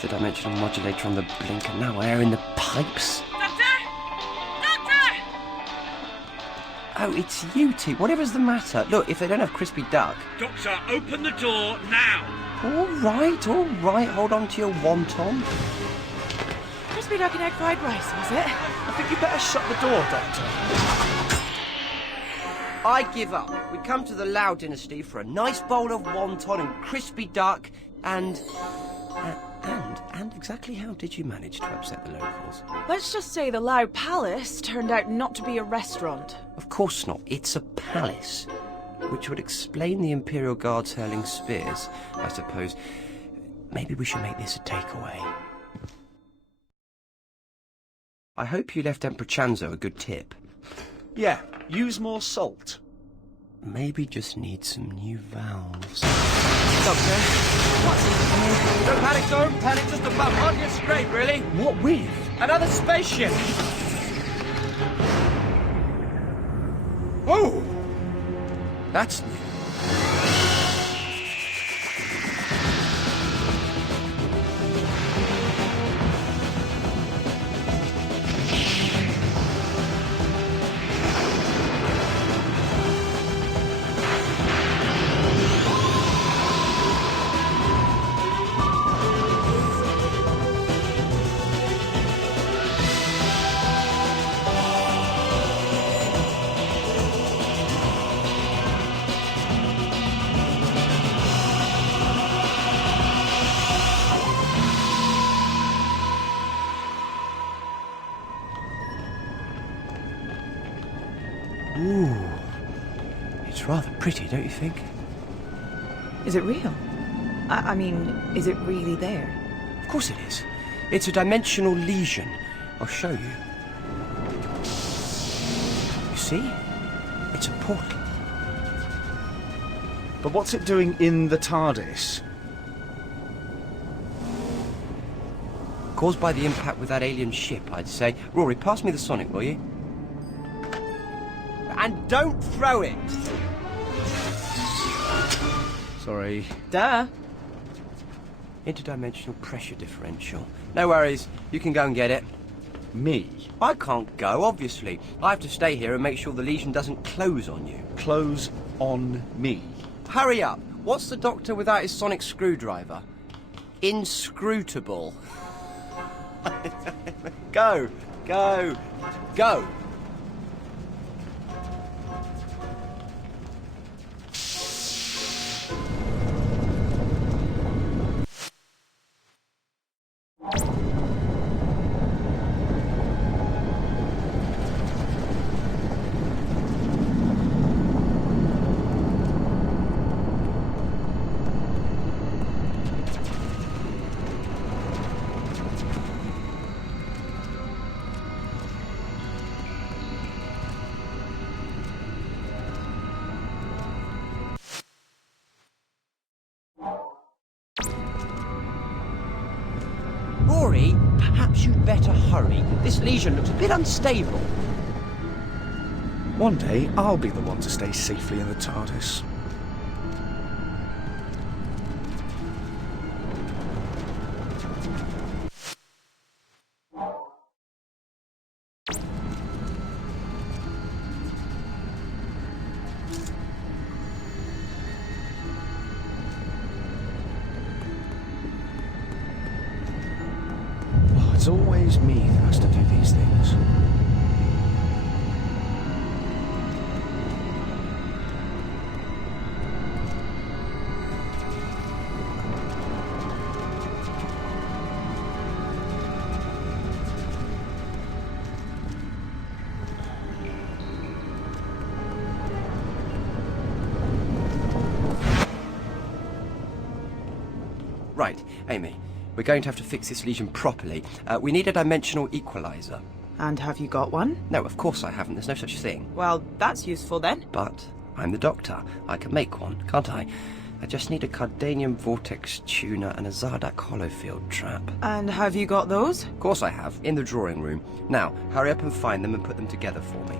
The dimensional modulator on the blinker, now air in the pipes. Doctor! Doctor! Oh, it's you two. Whatever's the matter. Look, if they don't have crispy duck... Doctor, open the door now! All right. Hold on to your wonton. Crispy duck and egg fried rice, was it? I think you better shut the door, Doctor. I give up. We come to the Lau dynasty for a nice bowl of wonton and crispy duck and exactly how did you manage to upset the locals? Let's just say the Lau Palace turned out not to be a restaurant. Of course not. It's a palace. Which would explain the Imperial Guards hurling spears, I suppose. Maybe we should make this a takeaway. I hope you left Emperor Chanzo a good tip. Yeah, use more salt. Maybe just need some new valves. Doctor? What? Don't panic, just a bump. Hardly a scrape, really. What with? Another spaceship! Oh! That's new. Ooh, it's rather pretty, don't you think? Is it real? I mean, is it really there? Of course it is. It's a dimensional lesion. I'll show you. You see? It's a portal. But what's it doing in the TARDIS? Caused by the impact with that alien ship, I'd say. Rory, pass me the Sonic, will you? And don't throw it! Sorry. Duh. Interdimensional pressure differential. No worries, you can go and get it. Me? I can't go, obviously. I have to stay here and make sure the lesion doesn't close on you. Close on me. Hurry up! What's the Doctor without his sonic screwdriver? Inscrutable. Go! Go! Go! Rory, perhaps you'd better hurry. This lesion looks a bit unstable. One day, I'll be the one to stay safely in the TARDIS. It's always me that has to do these things. Right, Amy. We're going to have to fix this lesion properly. We need a dimensional equalizer. And have you got one? No, of course I haven't. There's no such thing. Well, that's useful then. But I'm the Doctor. I can make one, can't I? I just need a Cardanium vortex tuner and a Zardak holofield trap. And have you got those? Of course I have, in the drawing room. Now, hurry up and find them and put them together for me.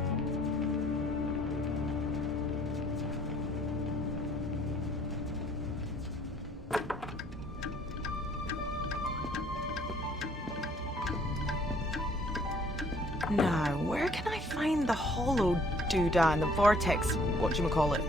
Now, where can I find the hollow doodah and the vortex, whatchamacallit?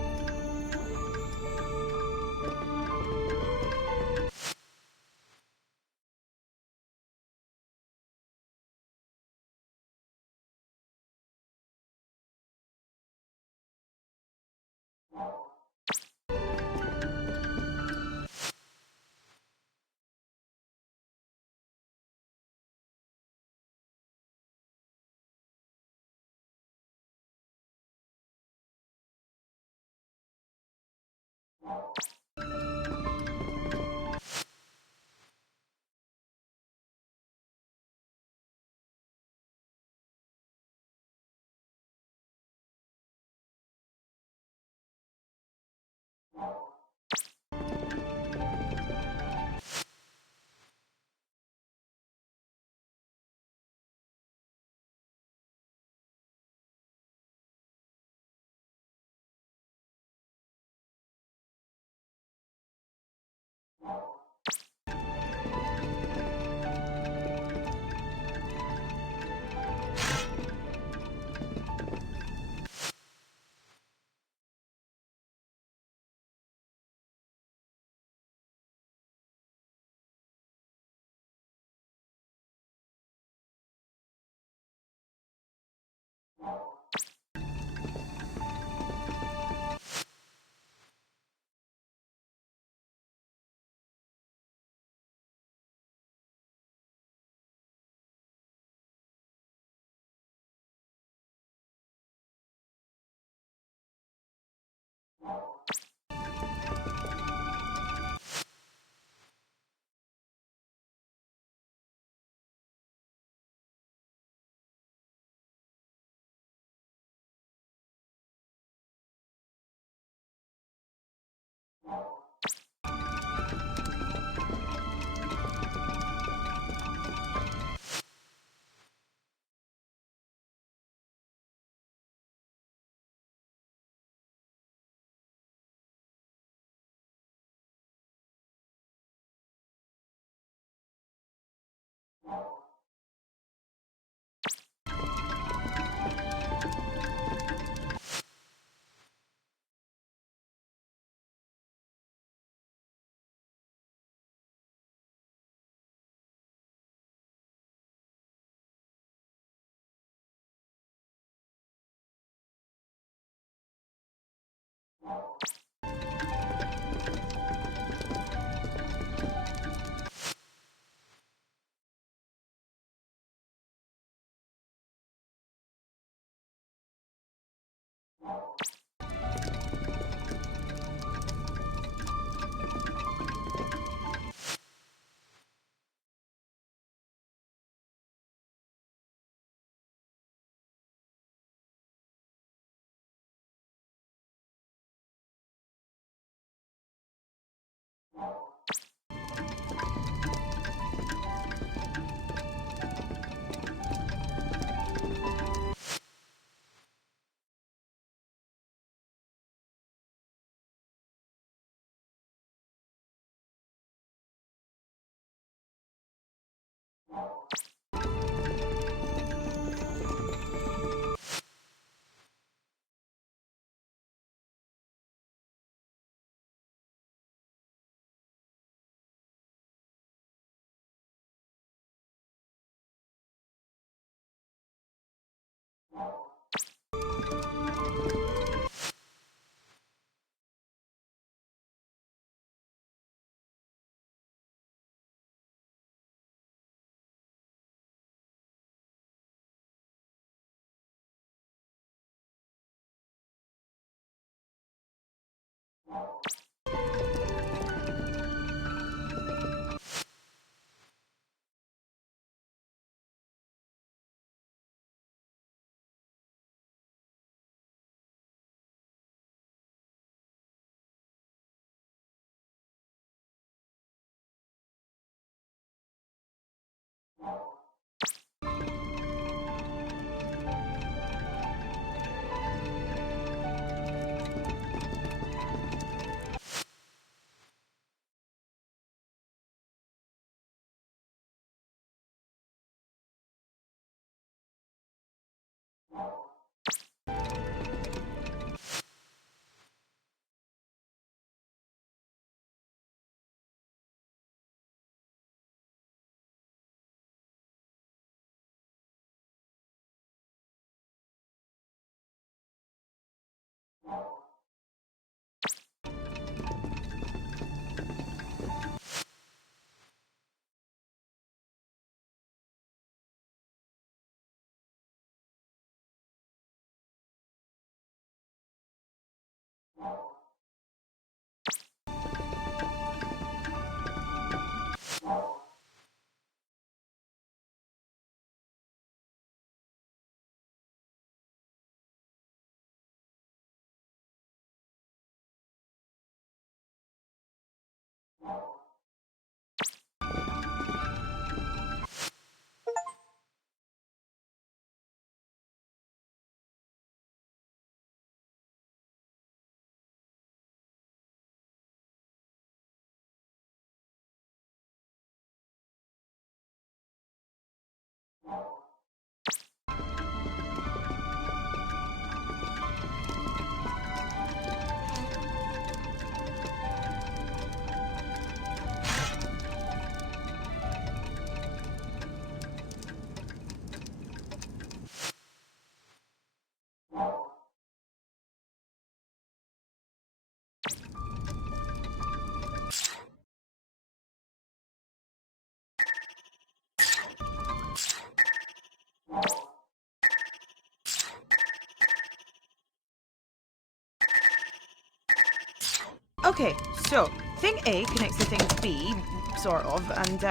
Okay, so thing A connects to thing B, sort of, and,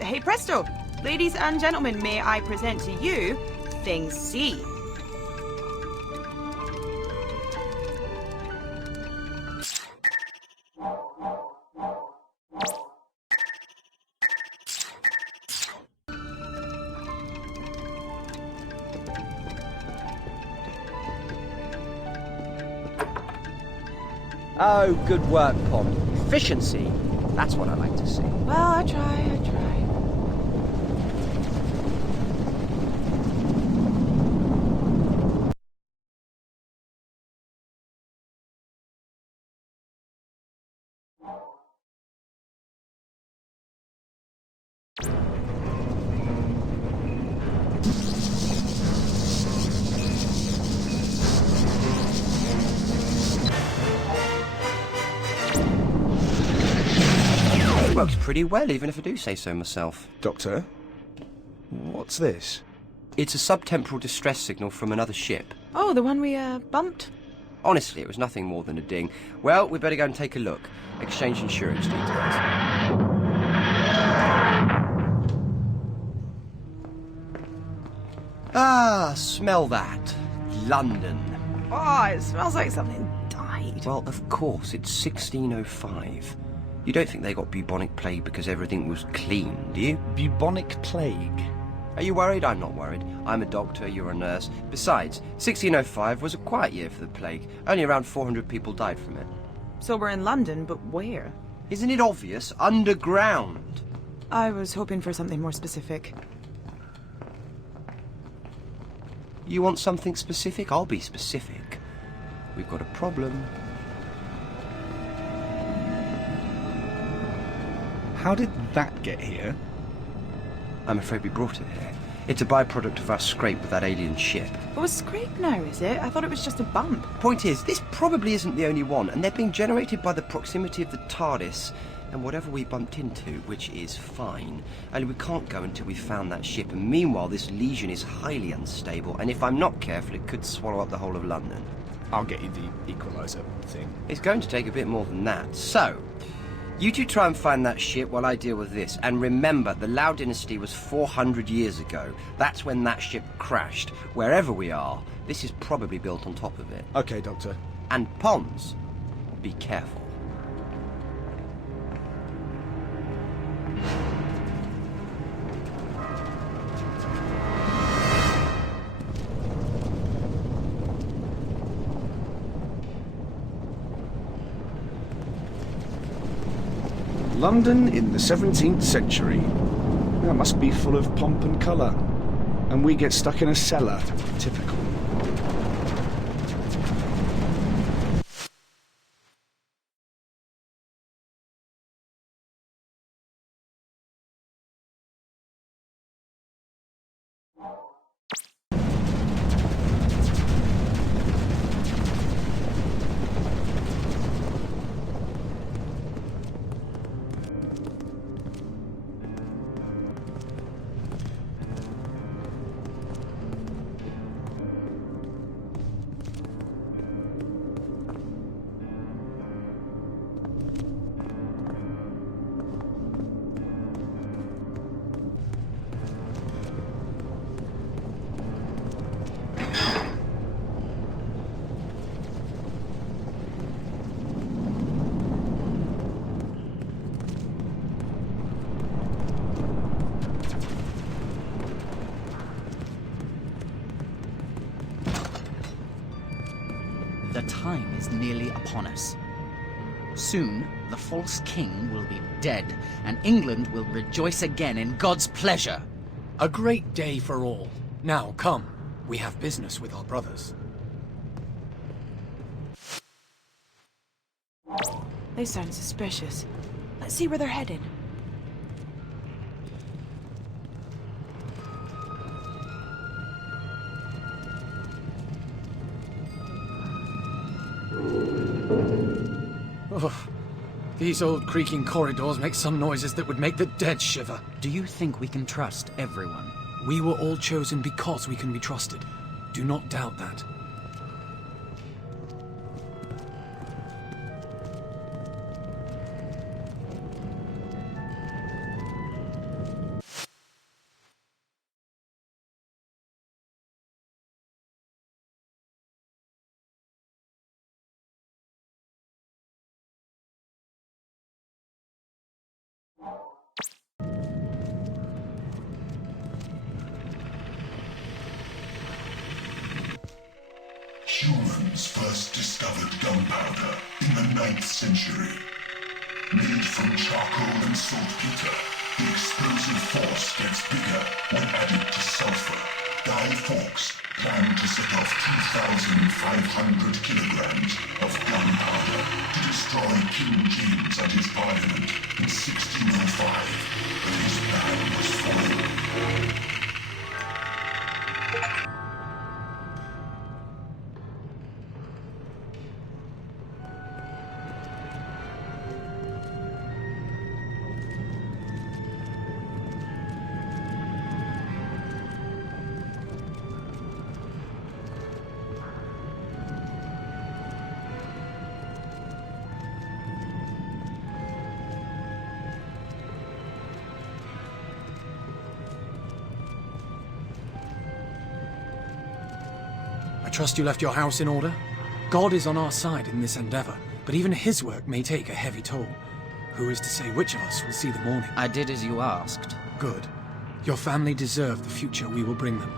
hey presto! Ladies and gentlemen, may I present to you thing C. Oh, good work, Pond. Efficiency. That's what I like to see. Well, I try. It works pretty well, even if I do say so myself. Doctor? What's this? It's a subtemporal distress signal from another ship. Oh, the one we, bumped? Honestly, it was nothing more than a ding. Well, we better go and take a look. Exchange insurance details. Ah, smell that. London. Oh, it smells like something died. Well, of course, it's 1605. You don't think they got bubonic plague because everything was clean, do you? Bubonic plague. Are you worried? I'm not worried. I'm a doctor, you're a nurse. Besides, 1605 was a quiet year for the plague. Only around 400 people died from it. So we're in London, but where? Isn't it obvious? Underground. I was hoping for something more specific. You want something specific? I'll be specific. We've got a problem. How did that get here? I'm afraid we brought it here. It's a byproduct of our scrape with that alien ship. Oh, a scrape now, is it? I thought it was just a bump. Point is, this probably isn't the only one, and they're being generated by the proximity of the TARDIS and whatever we bumped into, which is fine. Only we can't go until we've found that ship, and meanwhile this legion is highly unstable, and if I'm not careful, it could swallow up the whole of London. I'll get you the equalizer thing. It's going to take a bit more than that. So, you two try and find that ship while I deal with this. And remember, the Lau dynasty was 400 years ago. That's when that ship crashed. Wherever we are, this is probably built on top of it. Okay, Doctor. And Pons, be careful. London in the 17th century. That must be full of pomp and colour. And we get stuck in a cellar. Typical. The time is nearly upon us. Soon, the false king will be dead, and England will rejoice again in God's pleasure. A great day for all. Now, come. We have business with our brothers. They sound suspicious. Let's see where they're heading. Oh, these old creaking corridors make some noises that would make the dead shiver. Do you think we can trust everyone? We were all chosen because we can be trusted. Do not doubt that. Humans first discovered gunpowder in the 9th century. Made from charcoal and saltpeter, the explosive force gets bigger when added to sulfur. Guy Fawkes planned to set off 2,500 kilograms of gunpowder to destroy King James and his parliament in 1605, but his plan was foiled. I trust you left your house in order? God is on our side in this endeavor, but even his work may take a heavy toll. Who is to say which of us will see the morning? I did as you asked. Good. Your family deserve the future we will bring them.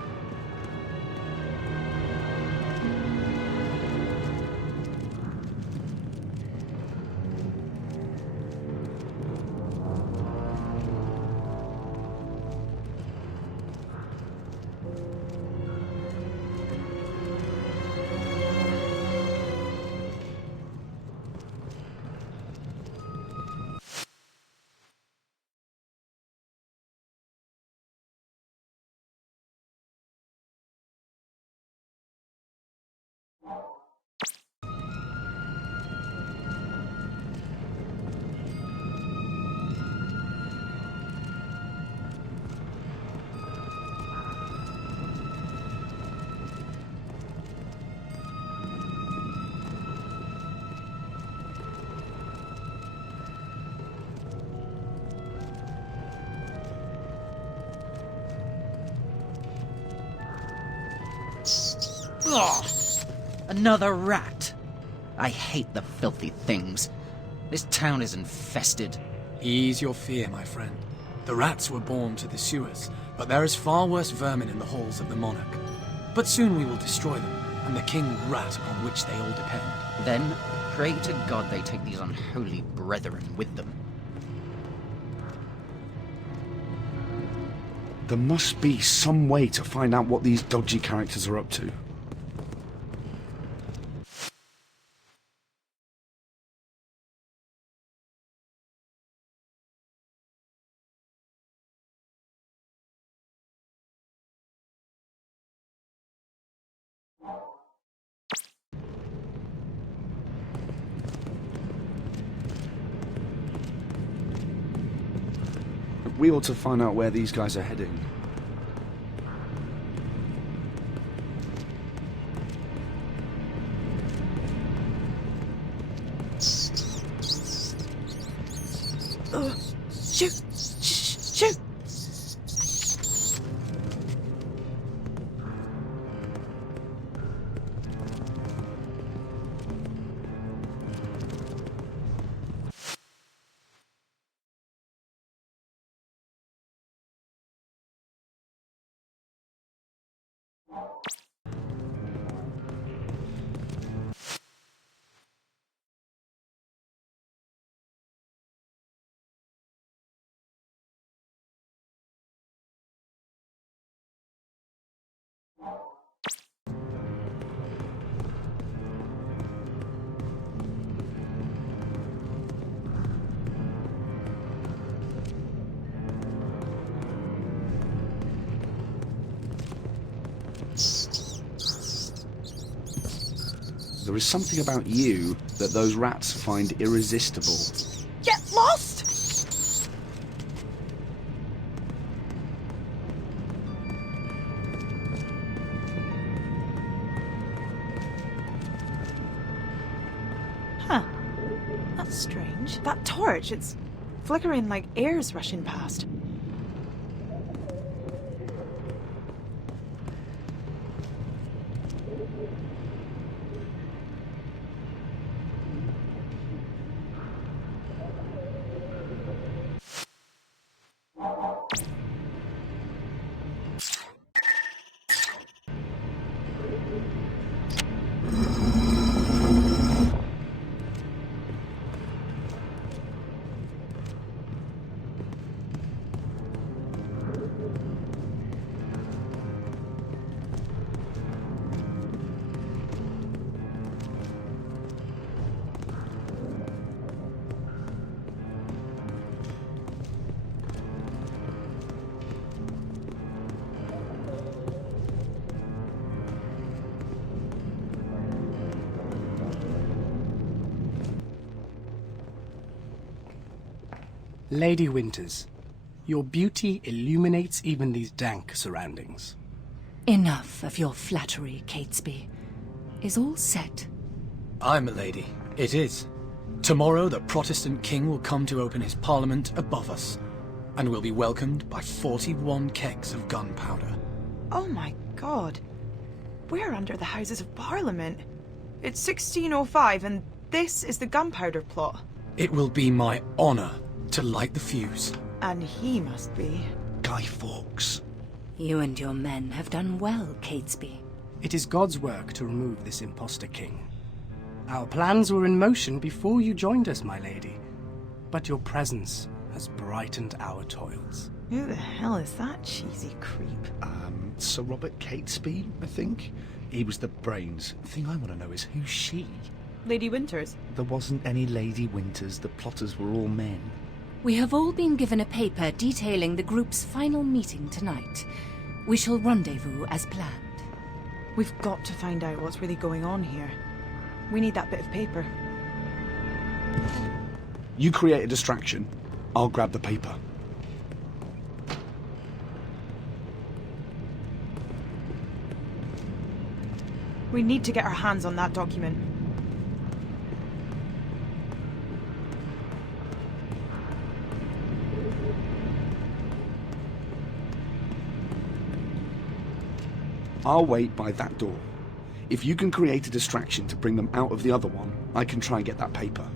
Ugh! Another rat! I hate the filthy things. This town is infested. Ease your fear, my friend. The rats were born to the sewers, but there is far worse vermin in the halls of the monarch. But soon we will destroy them, and the king rat on which they all depend. Then, pray to God they take these unholy brethren with them. There must be some way to find out what these dodgy characters are up to. We ought to find out where these guys are heading. Shoot! Shoot! There is something about you that those rats find irresistible. Get lost! Huh. That's strange. That torch, it's flickering like air's rushing past. Lady Winters, your beauty illuminates even these dank surroundings. Enough of your flattery, Catesby. Is all set? Aye, milady, it is. Tomorrow the Protestant king will come to open his parliament above us, and will be welcomed by 41 kegs of gunpowder. Oh my god. We're under the Houses of Parliament. It's 1605 and this is the gunpowder plot. It will be my honor to light the fuse. And he must be. Guy Fawkes. You and your men have done well, Catesby. It is God's work to remove this imposter king. Our plans were in motion before you joined us, my lady. But your presence has brightened our toils. Who the hell is that cheesy creep? Sir Robert Catesby, I think. He was the brains. The thing I want to know is who's she? Lady Winters. There wasn't any Lady Winters. The plotters were all men. We have all been given a paper detailing the group's final meeting tonight. We shall rendezvous as planned. We've got to find out what's really going on here. We need that bit of paper. You create a distraction. I'll grab the paper. We need to get our hands on that document. I'll wait by that door. If you can create a distraction to bring them out of the other one, I can try and get that paper.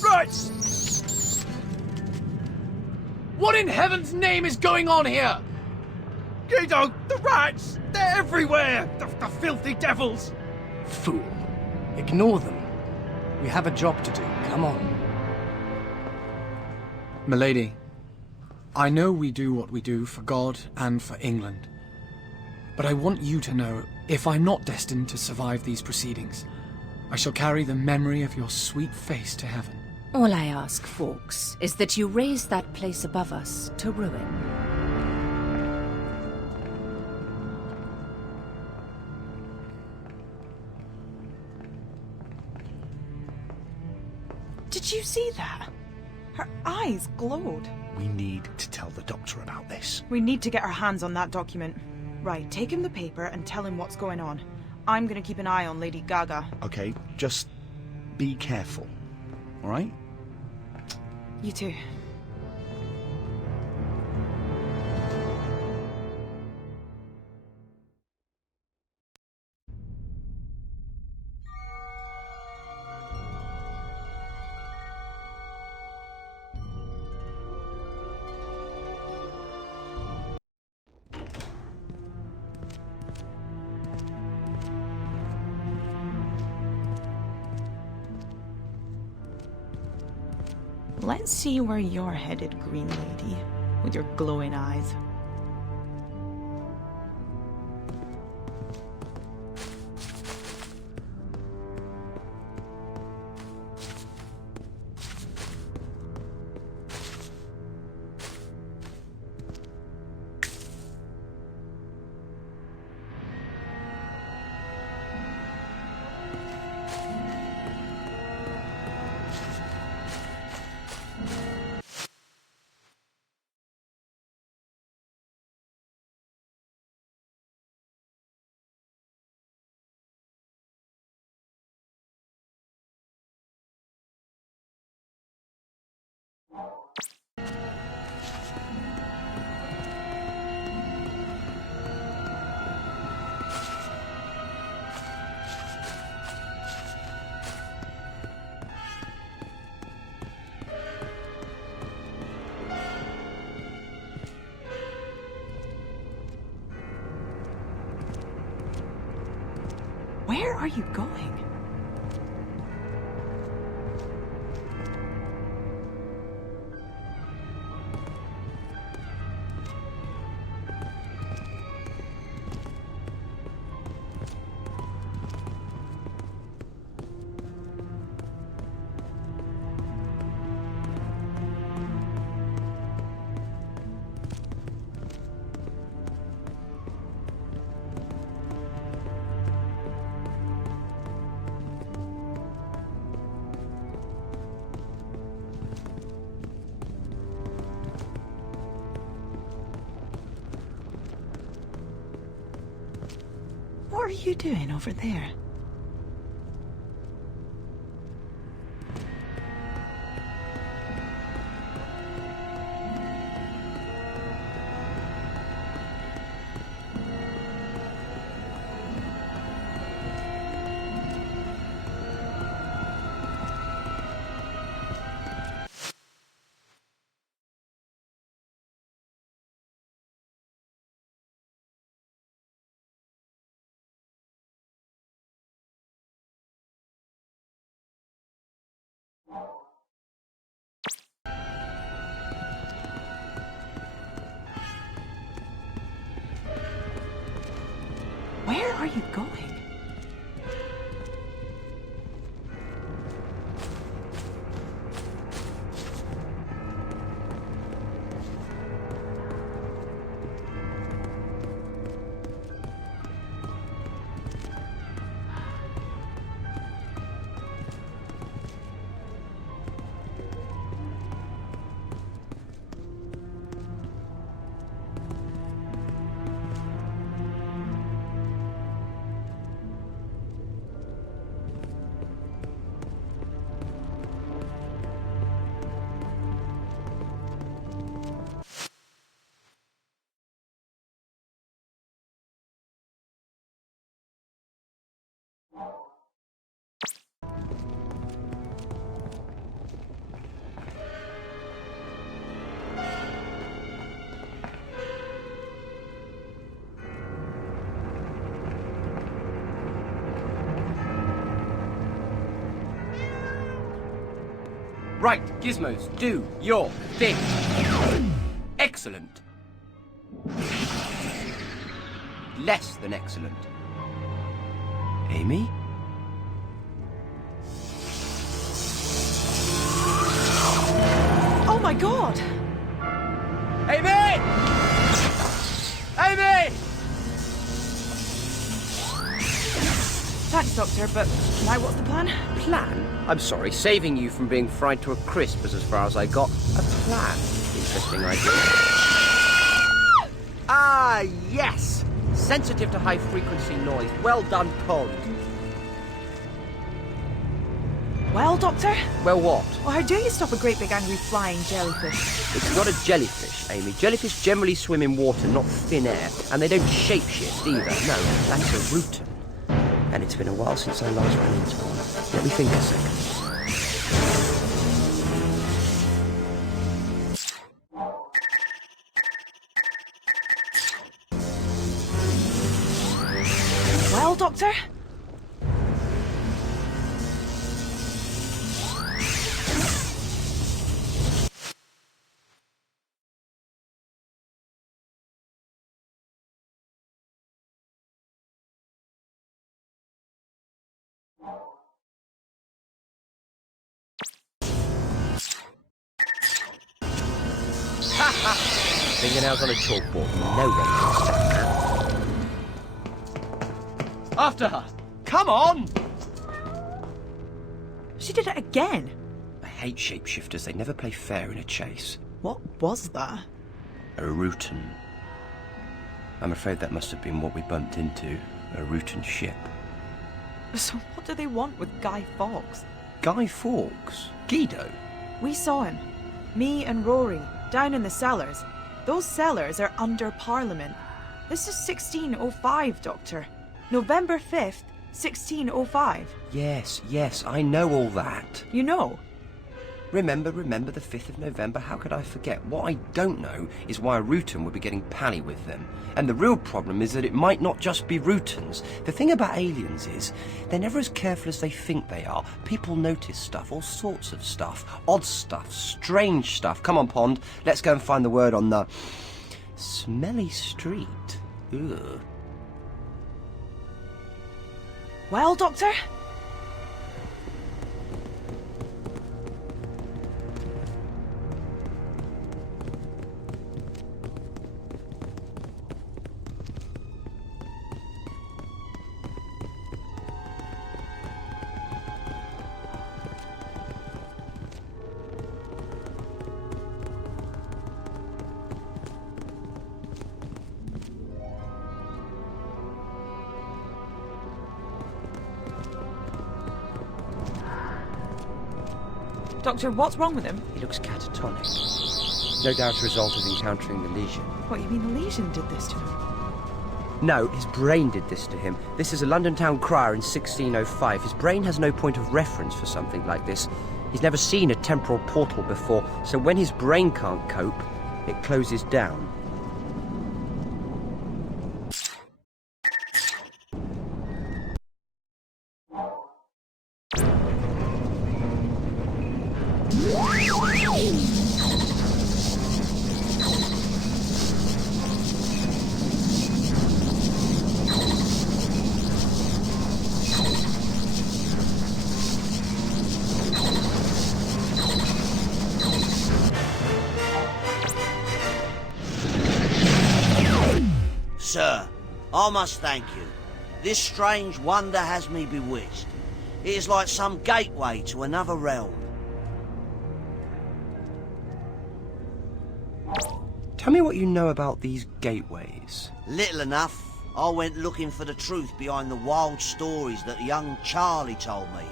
Right! What in heaven's name is going on here? Guido, the rats! They're everywhere! The filthy devils! Fool. Ignore them. We have a job to do. Come on. Milady, I know we do what we do for God and for England. But I want you to know, if I'm not destined to survive these proceedings, I shall carry the memory of your sweet face to heaven. All I ask, Fawkes, is that you raise that place above us to ruin. Did you see that? Her eyes glowed. We need to tell the doctor about this. We need to get our hands on that document. Right, take him the paper and tell him what's going on. I'm gonna keep an eye on Lady Gaga. Okay, just be careful. All right? You too. Let's see where you're headed, Green Lady, with your glowing eyes. Where are you going? What are you doing over there? Where are you going? Right, Gizmos, do your thing. Excellent. Less than excellent. Amy? Oh my god! Amy! Amy! Thanks, Doctor, but now what's the plan? Plan? I'm sorry, saving you from being fried to a crisp is as far as I got. A plan. Interesting idea. Ah, yes! Sensitive to high-frequency noise. Well done, Pond. Well, Doctor? Well, what? Well, how do you stop a great big angry flying jellyfish? It's not a jellyfish, Amy. Jellyfish generally swim in water, not thin air. And they don't shapeshift either. No, that's a rutan. And it's been a while since I last ran into one. Let me think a second. Well, Doctor? Fingernails on a chalkboard. No one can stand that. After her! Come on! She did it again. I hate shapeshifters. They never play fair in a chase. What was that? A rutan. I'm afraid that must have been what we bumped into. A rutan ship. So what do they want with Guy Fawkes? Guy Fawkes? Guido? We saw him. Me and Rory, down in the cellars. Those cellars are under Parliament. This is 1605, Doctor. November 5th, 1605. Yes, I know all that. You know? Remember the 5th of November? How could I forget? What I don't know is why a rutan would be getting pally with them. And the real problem is that it might not just be rutans. The thing about aliens is, they're never as careful as they think they are. People notice stuff, all sorts of stuff. Odd stuff, strange stuff. Come on, Pond, let's go and find the word on the smelly street. Ugh. Well, Doctor? Doctor, what's wrong with him? He looks catatonic. No doubt a result of encountering the lesion. What, you mean the lesion did this to him? No, his brain did this to him. This is a London town crier in 1605. His brain has no point of reference for something like this. He's never seen a temporal portal before, so when his brain can't cope, it closes down. Sir, I must thank you. This strange wonder has me bewitched. It is like some gateway to another realm. Tell me what you know about these gateways. Little enough. I went looking for the truth behind the wild stories that young Charlie told me.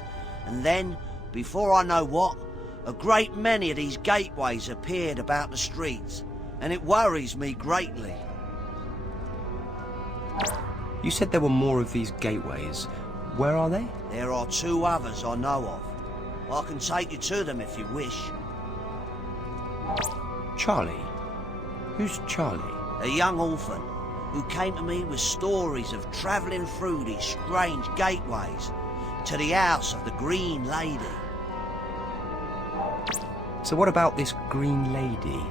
And then, before I know what, a great many of these gateways appeared about the streets. And it worries me greatly. You said there were more of these gateways. Where are they? There are two others I know of. I can take you to them if you wish. Charlie? Who's Charlie? A young orphan who came to me with stories of travelling through these strange gateways to the house of the Green Lady. So what about this Green Lady?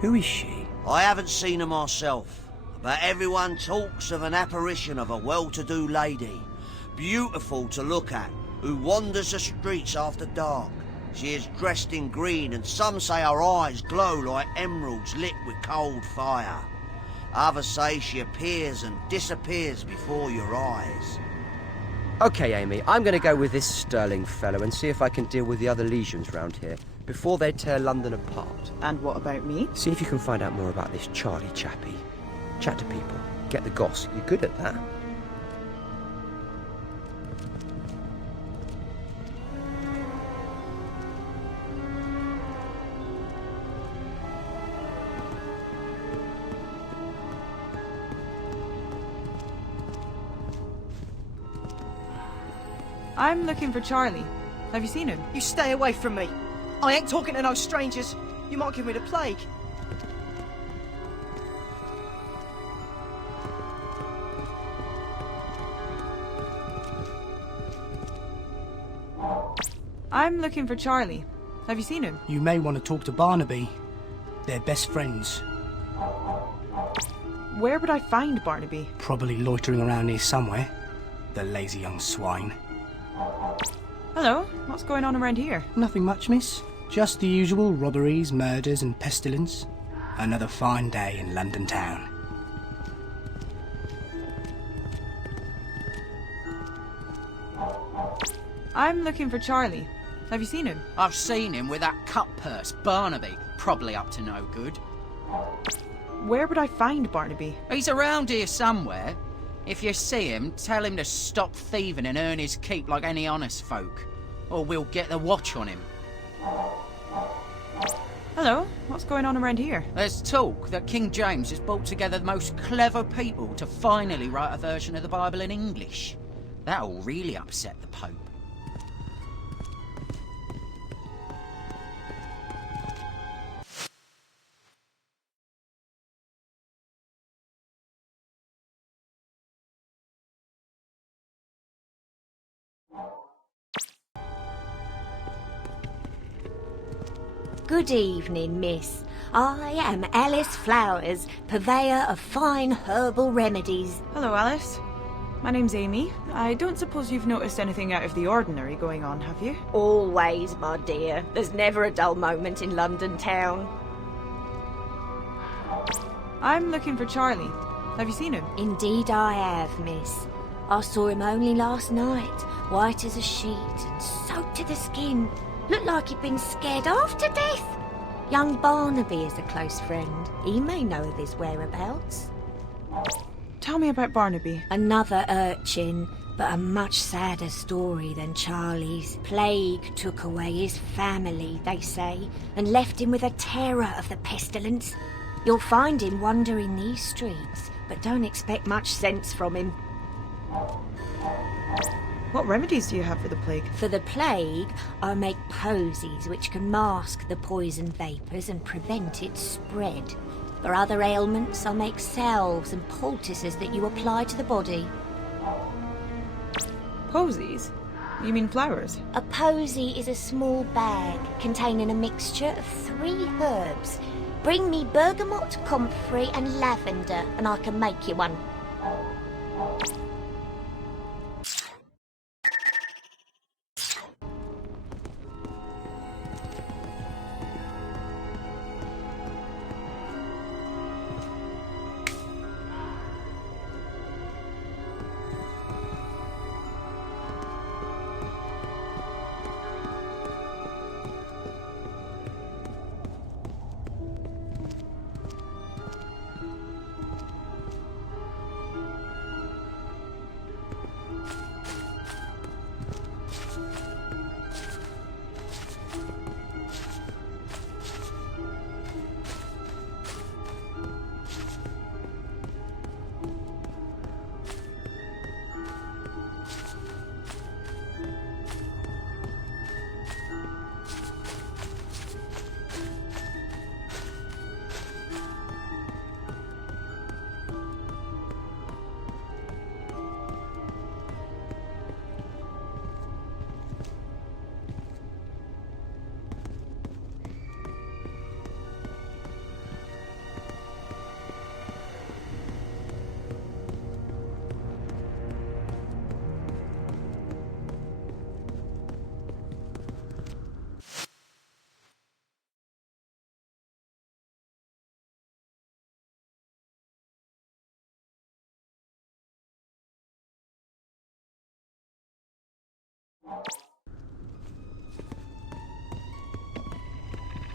Who is she? I haven't seen her myself, but everyone talks of an apparition of a well-to-do lady, beautiful to look at, who wanders the streets after dark. She is dressed in green, and some say her eyes glow like emeralds lit with cold fire. Others say she appears and disappears before your eyes. Okay, Amy, I'm going to go with this Sterling fellow and see if I can deal with the other legions round here before they tear London apart. And what about me? See if you can find out more about this Charlie chappie. Chat to people, get the goss. You're good at that. I'm looking for Charlie. Have you seen him? You stay away from me. I ain't talking to no strangers. You might give me the plague. I'm looking for Charlie. Have you seen him? You may want to talk to Barnaby. They're best friends. Where would I find Barnaby? Probably loitering around here somewhere. The lazy young swine. Hello, what's going on around here? Nothing much, miss. Just the usual robberies, murders and pestilence. Another fine day in London town. I'm looking for Charlie. Have you seen him? I've seen him with that cut purse, Barnaby. Probably up to no good. Where would I find Barnaby? He's around here somewhere. If you see him, tell him to stop thieving and earn his keep like any honest folk. Or we'll get the watch on him. Hello, what's going on around here? There's talk that King James has brought together the most clever people to finally write a version of the Bible in English. That'll really upset the Pope. Good evening, miss. I am Alice Flowers, purveyor of fine herbal remedies. Hello, Alice. My name's Amy. I don't suppose you've noticed anything out of the ordinary going on, have you? Always, my dear. There's never a dull moment in London town. I'm looking for Charlie. Have you seen him? Indeed I have, miss. I saw him only last night, white as a sheet and soaked to the skin. Looked like he'd been scared half to death. Young Barnaby is a close friend. He may know of his whereabouts. Tell me about Barnaby. Another urchin, but a much sadder story than Charlie's. Plague took away his family, they say, and left him with a terror of the pestilence. You'll find him wandering these streets, but don't expect much sense from him. What remedies do you have for the plague? For the plague, I make posies which can mask the poison vapours and prevent its spread. For other ailments, I make salves and poultices that you apply to the body. Posies? You mean flowers? A posy is a small bag containing a mixture of 3 herbs. Bring me bergamot, comfrey and lavender, and I can make you one.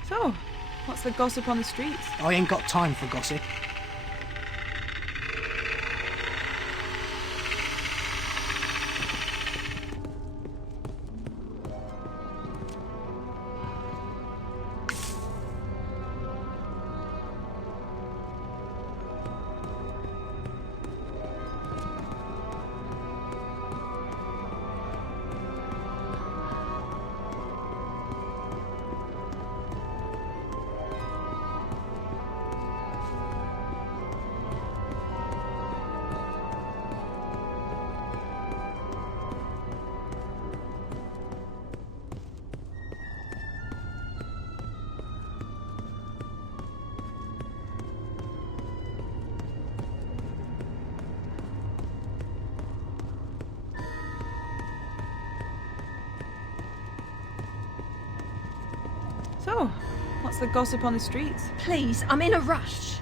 So, what's the gossip on the streets? I ain't got time for gossip. So, what's the gossip on the streets? Please, I'm in a rush.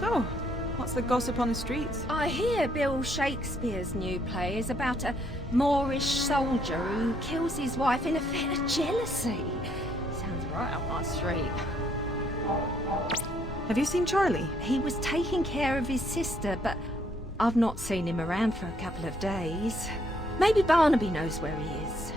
So, what's the gossip on the streets? I hear Bill Shakespeare's new play is about a Moorish soldier who kills his wife in a fit of jealousy. Sounds right up my street. Have you seen Charlie? He was taking care of his sister, but I've not seen him around for a couple of days. Maybe Barnaby knows where he is.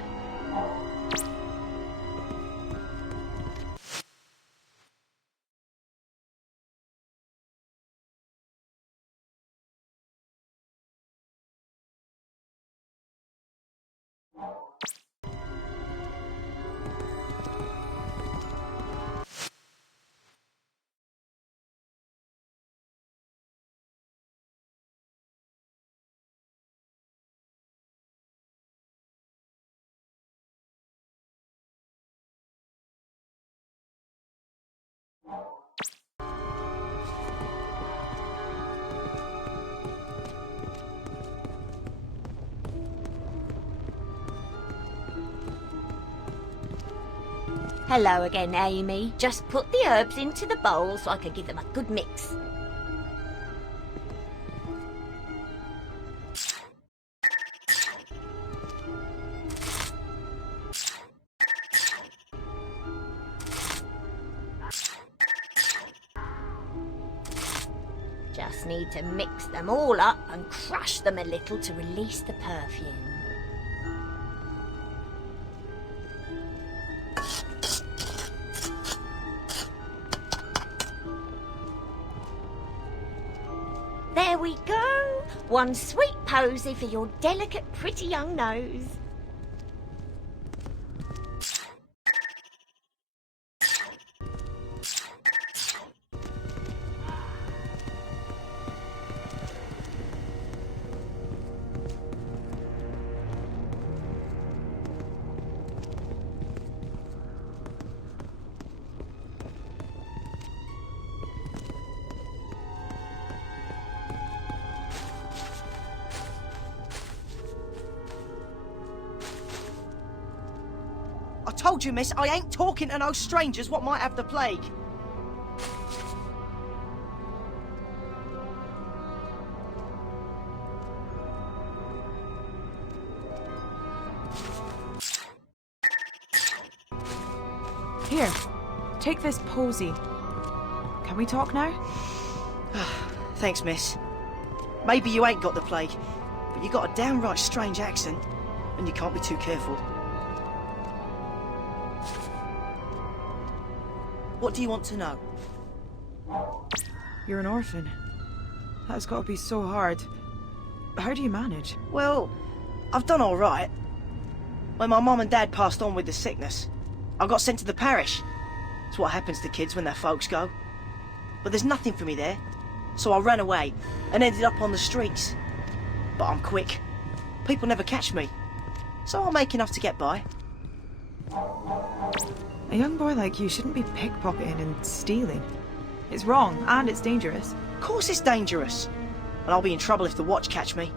Hello again, Amy. Just put the herbs into the bowl so I can give them a good mix. Just need to mix them all up and crush them a little to release the perfume. There we go. One sweet posy for your delicate, pretty young nose. I told you, miss, I ain't talking to no strangers what might have the plague. Here, take this posy. Can we talk now? Thanks, miss. Maybe you ain't got the plague, but you got a downright strange accent, and you can't be too careful. What do you want to know? You're an orphan. That's got to be so hard. How do you manage? Well, I've done all right. When my mum and dad passed on with the sickness, I got sent to the parish. It's what happens to kids when their folks go. But there's nothing for me there, so I ran away and ended up on the streets. But I'm quick. People never catch me, so I'll make enough to get by. A young boy like you shouldn't be pickpocketing and stealing. It's wrong, and it's dangerous. Of course it's dangerous. And I'll be in trouble if the watch catch me.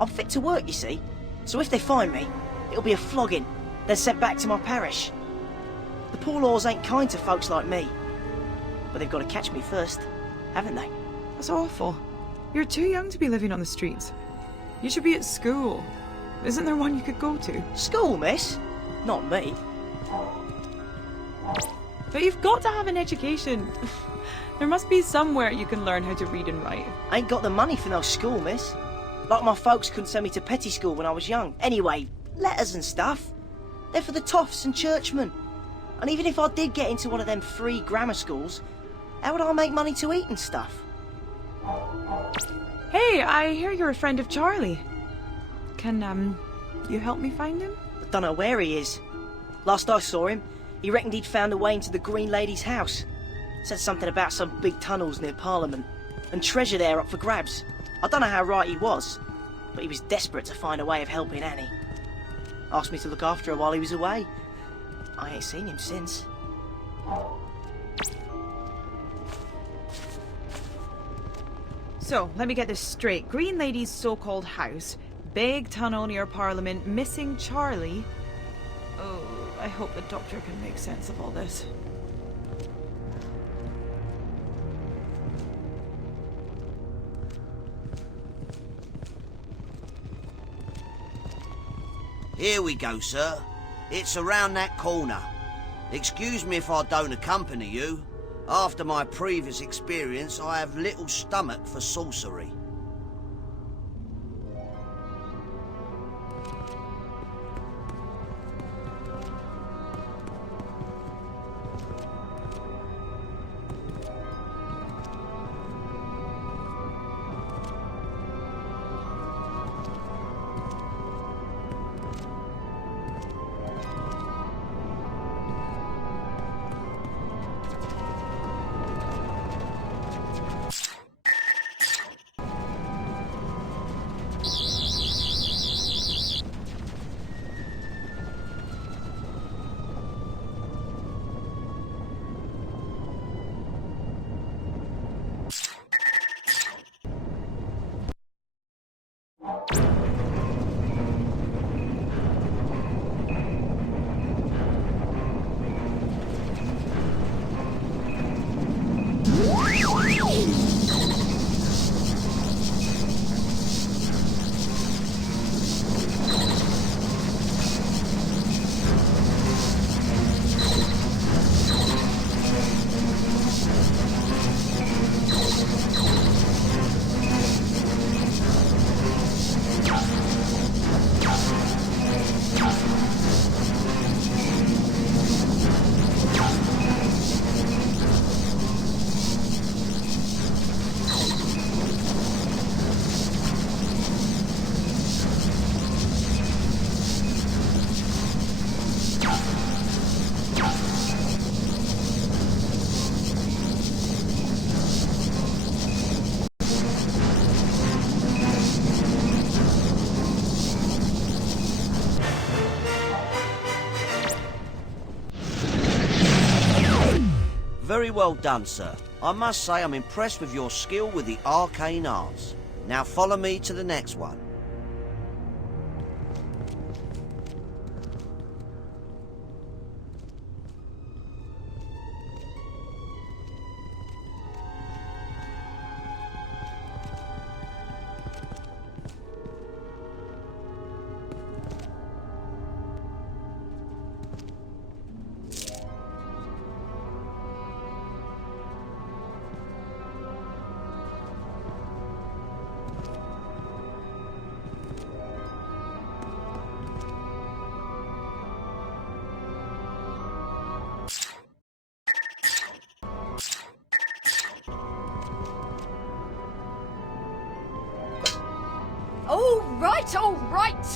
I'm fit to work, you see. So if they find me, it'll be a flogging, then sent back to my parish. The poor laws ain't kind to folks like me. But they've got to catch me first, haven't they? That's awful. You're too young to be living on the streets. You should be at school. Isn't there one you could go to? School, miss? Not me. But you've got to have an education. There must be somewhere you can learn how to read and write. I ain't got the money for no school, miss. Like my folks couldn't send me to petty school when I was young. Anyway, letters and stuff. They're for the toffs and churchmen. And even if I did get into one of them free grammar schools, how would I make money to eat and stuff? Hey, I hear you're a friend of Charlie. Can, you help me find him? I don't know where he is. Last I saw him, he reckoned he'd found a way into the Green Lady's house. Said something about some big tunnels near Parliament, and treasure there up for grabs. I don't know how right he was, but he was desperate to find a way of helping Annie. Asked me to look after her while he was away. I ain't seen him since. So, let me get this straight. Green Lady's so-called house, big tunnel near Parliament, missing Charlie. Oh, I hope the doctor can make sense of all this. Here we go, sir. It's around that corner. Excuse me if I don't accompany you. After my previous experience, I have little stomach for sorcery. Very well done, sir. I must say I'm impressed with your skill with the arcane arts. Now follow me to the next one. All right, all right!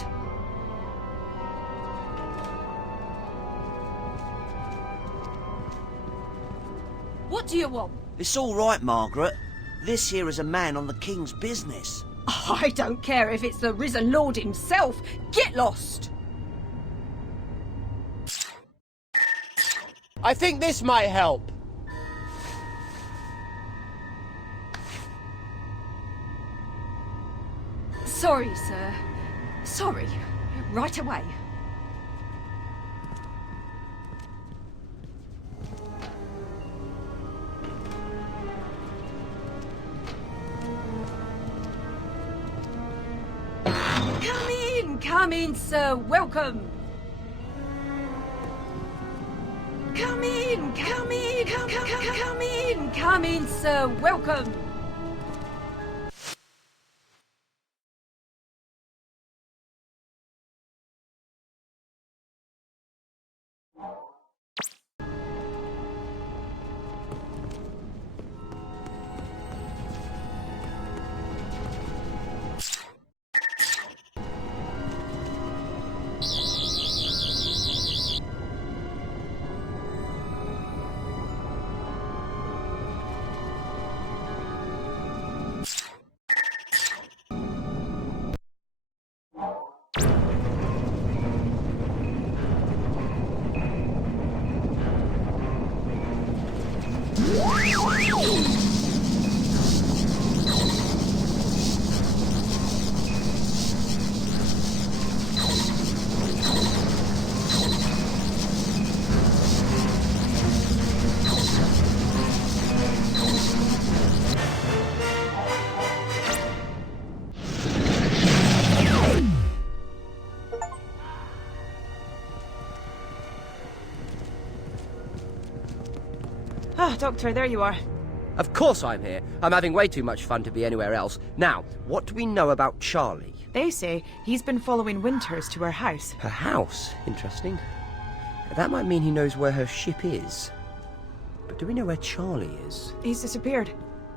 What do you want? It's all right, Margaret. This here is a man on the King's business. I don't care if it's the risen Lord himself. Get lost! I think this might help. Sorry, sir. Sorry. Right away. Come in, sir. Welcome. Come in, come in, come in. Come in, sir. Welcome. Ah, Doctor, there you are. Of course I'm here. I'm having way too much fun to be anywhere else. Now, what do we know about Charlie? They say he's been following Winters to her house. Her house? Interesting. That might mean he knows where her ship is. But do we know where Charlie is? He's disappeared.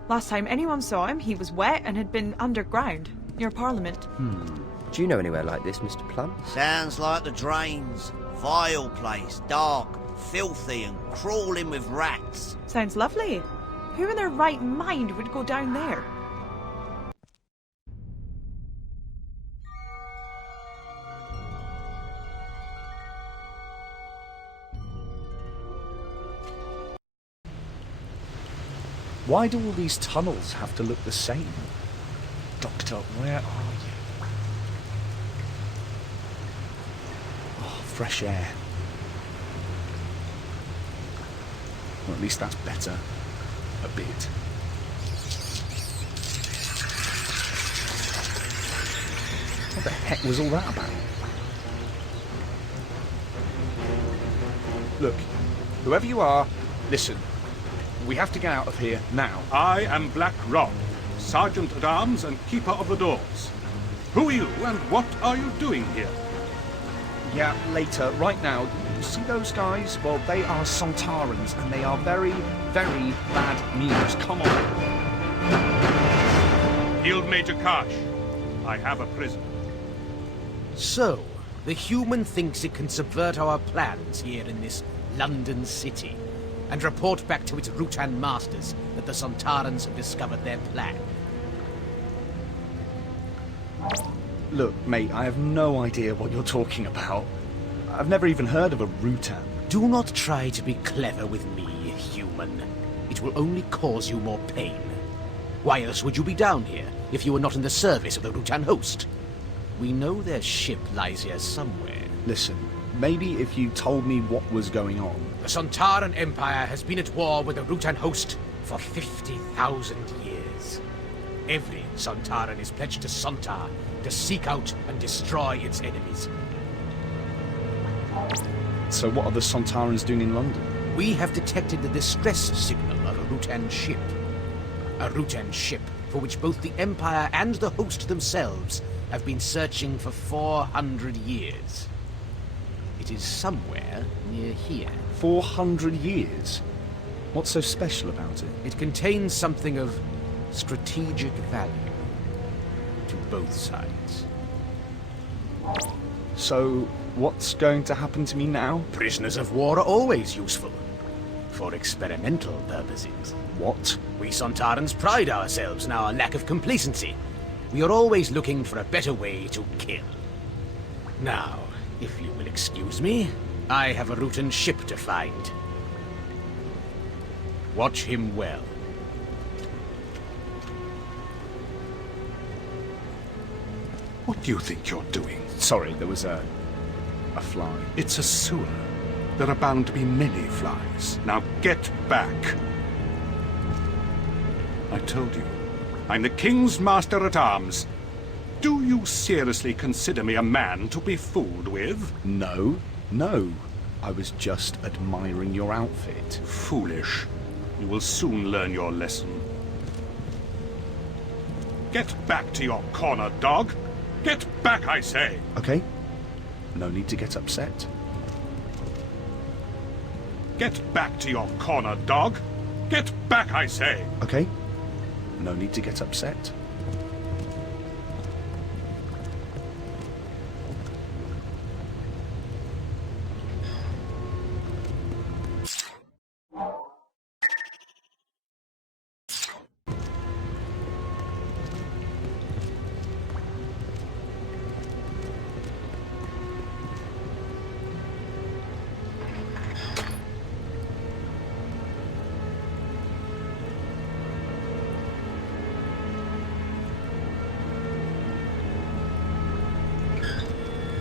Last time anyone saw him, he was wet and had been underground, near Parliament. Do you know anywhere like this, Mr. Plum? Sounds like the drains. Vile place, dark, filthy and crawling with rats. Sounds lovely. Who in their right mind would go down there? Why do all these tunnels have to look the same? Doctor, where are you? Oh, fresh air. Well, at least that's better. A bit. What the heck was all that about? Look, whoever you are, listen. We have to get out of here now. I am Black Rob, Sergeant at Arms and Keeper of the Doors. Who are you and what are you doing here? Yeah, later. Right now, you see those guys? Well, they are Sontarans, and they are very, very bad news. Come on. Field Major Karsh, I have a prisoner. So, the human thinks it can subvert our plans here in this London city, and report back to its Rutan masters that the Sontarans have discovered their plan. Look, mate, I have no idea what you're talking about. I've never even heard of a Rutan. Do not try to be clever with me, human. It will only cause you more pain. Why else would you be down here, if you were not in the service of the Rutan host? We know their ship lies here somewhere. Listen, maybe if you told me what was going on. The Sontaran Empire has been at war with the Rutan host for 50,000 years. Every Sontaran is pledged to Sontar to seek out and destroy its enemies. So what are the Sontarans doing in London? We have detected the distress signal of a Rutan ship. A Rutan ship for which both the Empire and the host themselves have been searching for 400 years. It is somewhere near here. 400 years? What's so special about it? It contains something of strategic value to both sides. So, what's going to happen to me now? Prisoners of war are always useful. For experimental purposes. What? We Sontarans pride ourselves in our lack of complacency. We are always looking for a better way to kill. Now, if you will excuse me, I have a Rutan ship to find. Watch him well. What do you think you're doing? Sorry, there was a fly. It's a sewer. There are bound to be many flies. Now get back. I told you, I'm the King's Master at Arms. Do you seriously consider me a man to be fooled with? No. I was just admiring your outfit. Foolish. You will soon learn your lesson. Get back to your corner, dog! Get back, I say! Okay. No need to get upset. Get back to your corner, dog! Get back, I say! Okay. No need to get upset.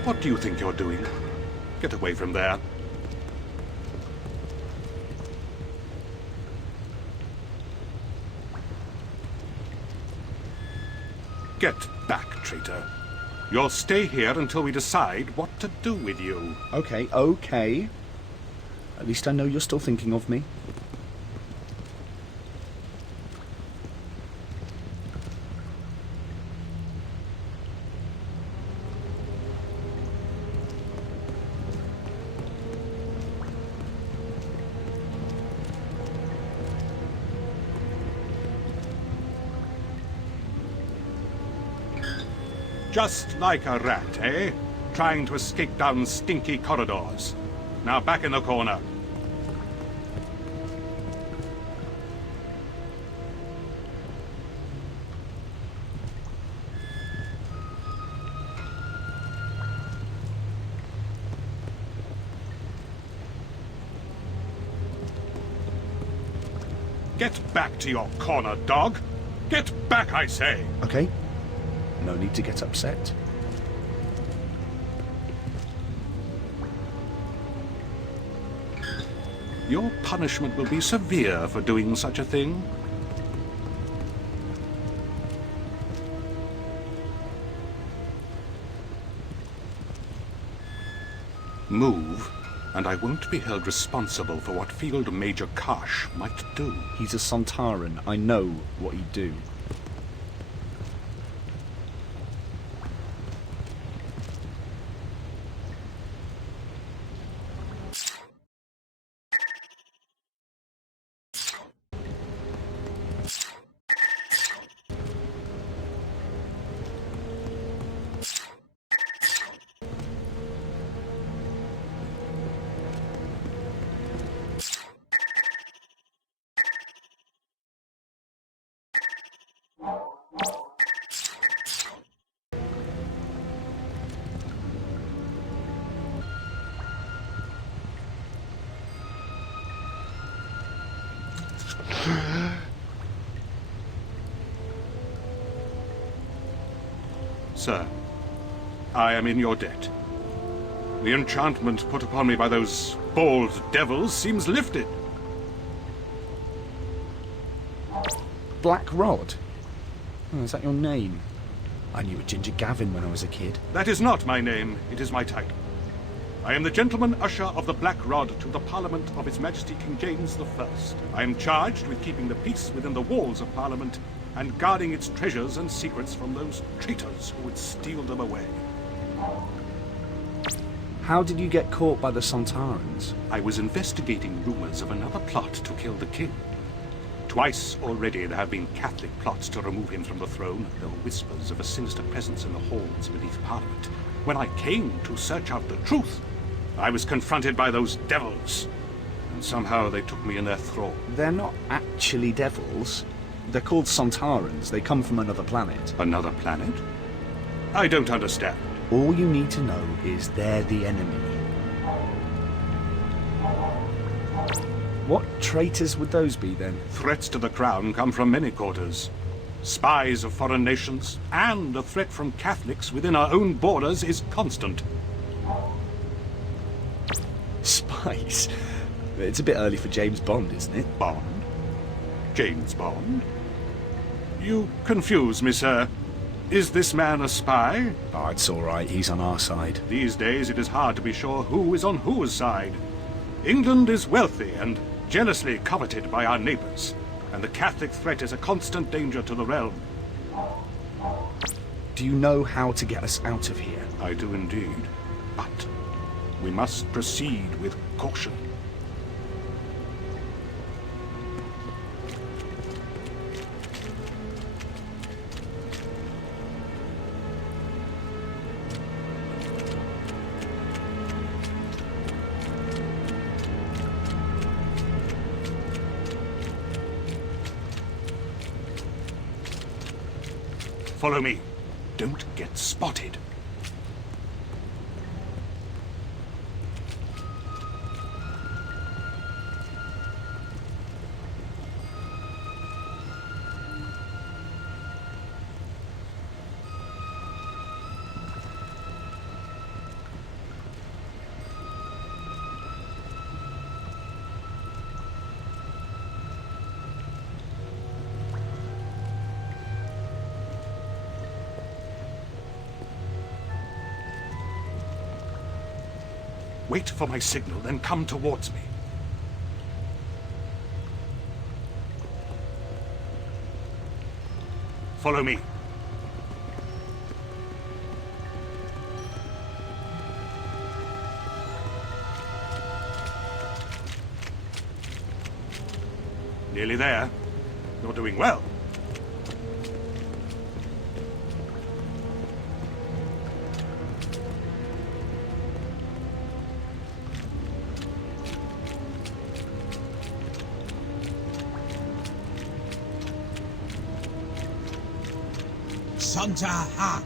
What do you think you're doing? Get away from there. Get back, traitor. You'll stay here until we decide what to do with you. Okay. At least I know you're still thinking of me. Just like a rat, eh? Trying to escape down stinky corridors. Now back in the corner. Get back to your corner, dog! Get back, I say! Okay. No need to get upset. Your punishment will be severe for doing such a thing. Move, and I won't be held responsible for what Field Major Karsh might do. He's a Sontaran. I know what he'd do. Sir, I am in your debt. The enchantment put upon me by those bald devils seems lifted. Black Rod? Oh, is that your name? I knew a Ginger Gavin when I was a kid. That is not my name, it is my title. I am the Gentleman Usher of the Black Rod to the Parliament of His Majesty King James I. I am charged with keeping the peace within the walls of Parliament and guarding its treasures and secrets from those traitors who would steal them away. How did you get caught by the Sontarans? I was investigating rumors of another plot to kill the king. Twice already there have been Catholic plots to remove him from the throne. There were whispers of a sinister presence in the halls beneath Parliament. When I came to search out the truth, I was confronted by those devils. And somehow they took me in their thrall. They're not actually devils. They're called Sontarans. They come from another planet. Another planet? I don't understand. All you need to know is they're the enemy. What traitors would those be, then? Threats to the crown come from many quarters. Spies of foreign nations, and a threat from Catholics within our own borders is constant. Spies? It's a bit early for James Bond, isn't it? Bond? James Bond? You confuse me, sir. Is this man a spy? Oh, it's all right. He's on our side. These days it is hard to be sure who is on whose side. England is wealthy and jealously coveted by our neighbors, and the Catholic threat is a constant danger to the realm. Do you know how to get us out of here? I do indeed, but we must proceed with caution. Follow me. Don't get spotted. Wait for my signal, then come towards me. Follow me. Nearly there. You're doing well. Santa Ha!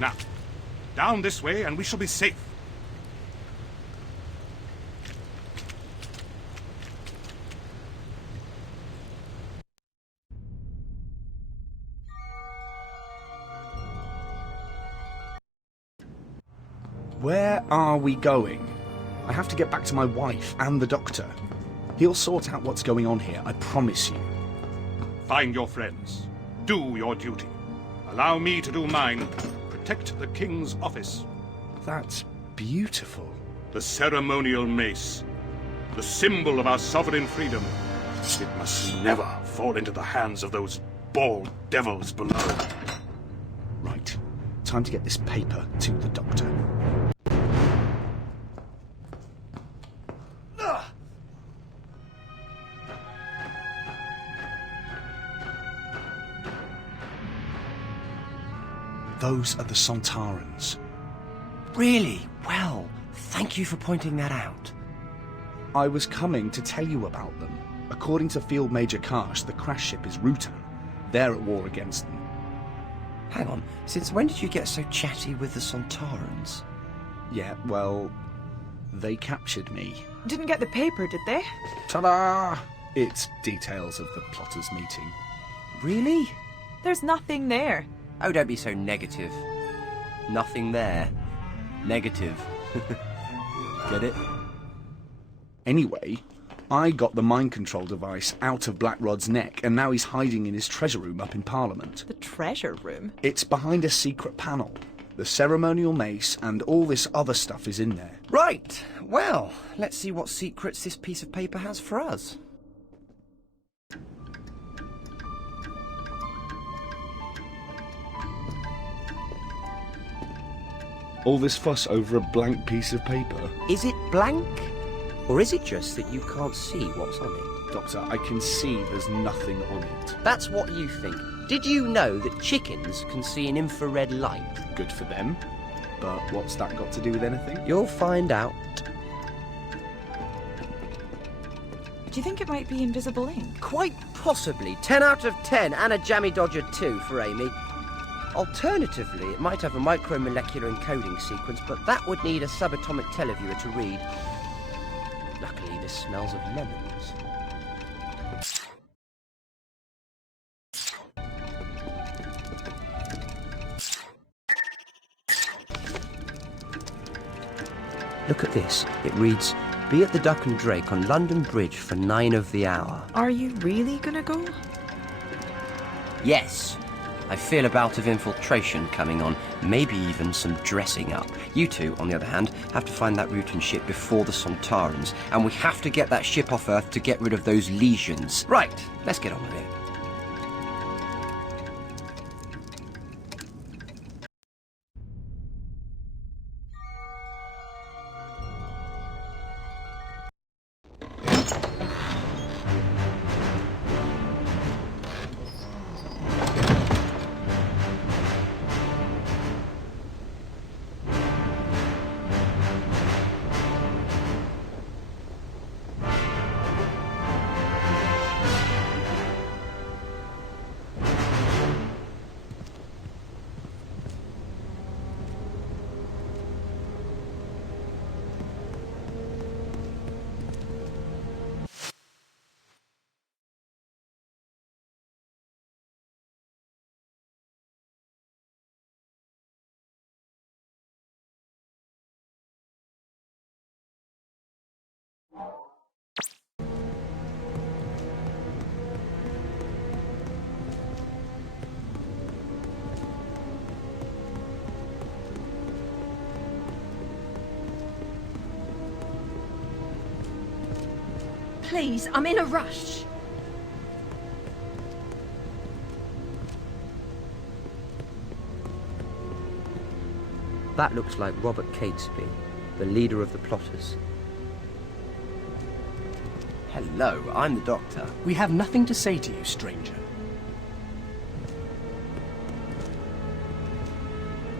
Now, down this way and we shall be safe. Where are we going? I have to get back to my wife and the doctor. He'll sort out what's going on here, I promise you. Find your friends. Do your duty. Allow me to do mine. Protect the king's office. That's beautiful. The ceremonial mace. The symbol of our sovereign freedom. It must never fall into the hands of those bald devils below. Right. Time to get this paper to the doctor. Those are the Sontarans. Really? Well, thank you for pointing that out. I was coming to tell you about them. According to Field Major Karsh, the crash ship is Rutan. They're at war against them. Hang on, since when did you get so chatty with the Sontarans? Yeah, well, they captured me. Didn't get the paper, did they? Ta-da! It's details of the plotters' meeting. Really? There's nothing there. Oh, don't be so negative. Nothing there. Negative. Get it? Anyway, I got the mind control device out of Blackrod's neck, and now he's hiding in his treasure room up in Parliament. The treasure room? It's behind a secret panel. The ceremonial mace and all this other stuff is in there. Right. Well, let's see what secrets this piece of paper has for us. All this fuss over a blank piece of paper? Is it blank? Or is it just that you can't see what's on it? Doctor, I can see there's nothing on it. That's what you think. Did you know that chickens can see in infrared light? Good for them. But what's that got to do with anything? You'll find out. Do you think it might be invisible ink? Quite possibly. 10 out of 10 and a jammy dodger too for Amy. Alternatively, it might have a micromolecular encoding sequence, but that would need a subatomic televiewer to read. Luckily, this smells of lemons. Look at this. It reads, "Be at the Duck and Drake on London Bridge for 9 of the hour." Are you really gonna go? Yes. I feel a bout of infiltration coming on, maybe even some dressing up. You two, on the other hand, have to find that Rutan ship before the Sontarans, and we have to get that ship off Earth to get rid of those legions. Right, let's get on with it. Please, I'm in a rush. That looks like Robert Catesby, the leader of the plotters. Hello, I'm the Doctor. We have nothing to say to you, stranger.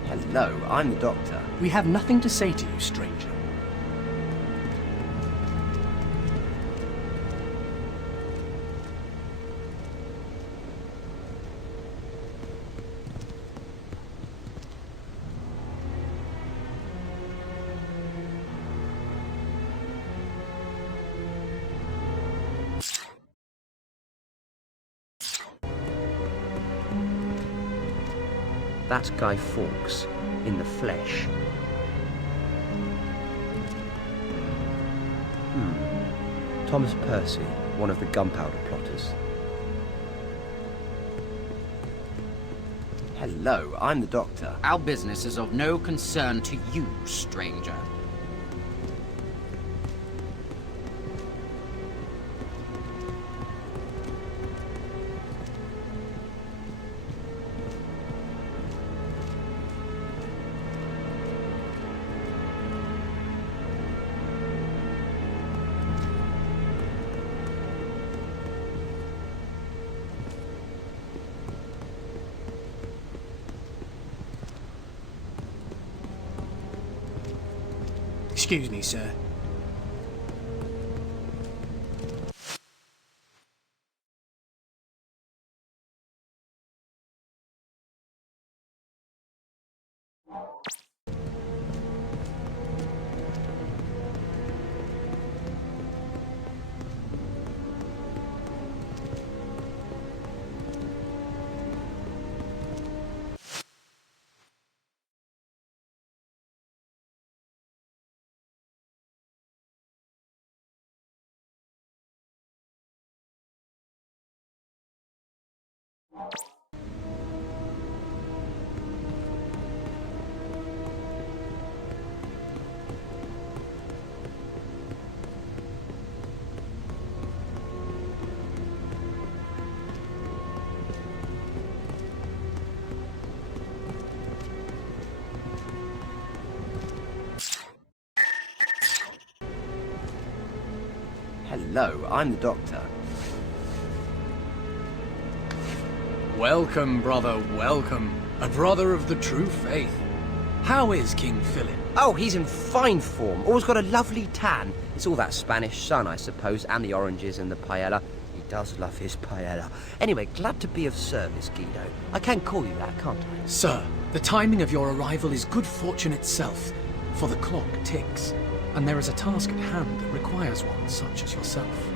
Hello, I'm the Doctor. We have nothing to say to you, stranger. That's Guy Fawkes, in the flesh. Thomas Percy, one of the Gunpowder plotters. Hello, I'm the Doctor. Our business is of no concern to you, stranger. Excuse me, sir. Hello, I'm the Doctor. Welcome, brother, welcome. A brother of the true faith. How is King Philip? Oh, he's in fine form. Always got a lovely tan. It's all that Spanish sun, I suppose, and the oranges and the paella. He does love his paella. Anyway, glad to be of service, Guido. I can call you that, can't I? Sir, the timing of your arrival is good fortune itself, for the clock ticks, and there is a task at hand that requires one such as yourself.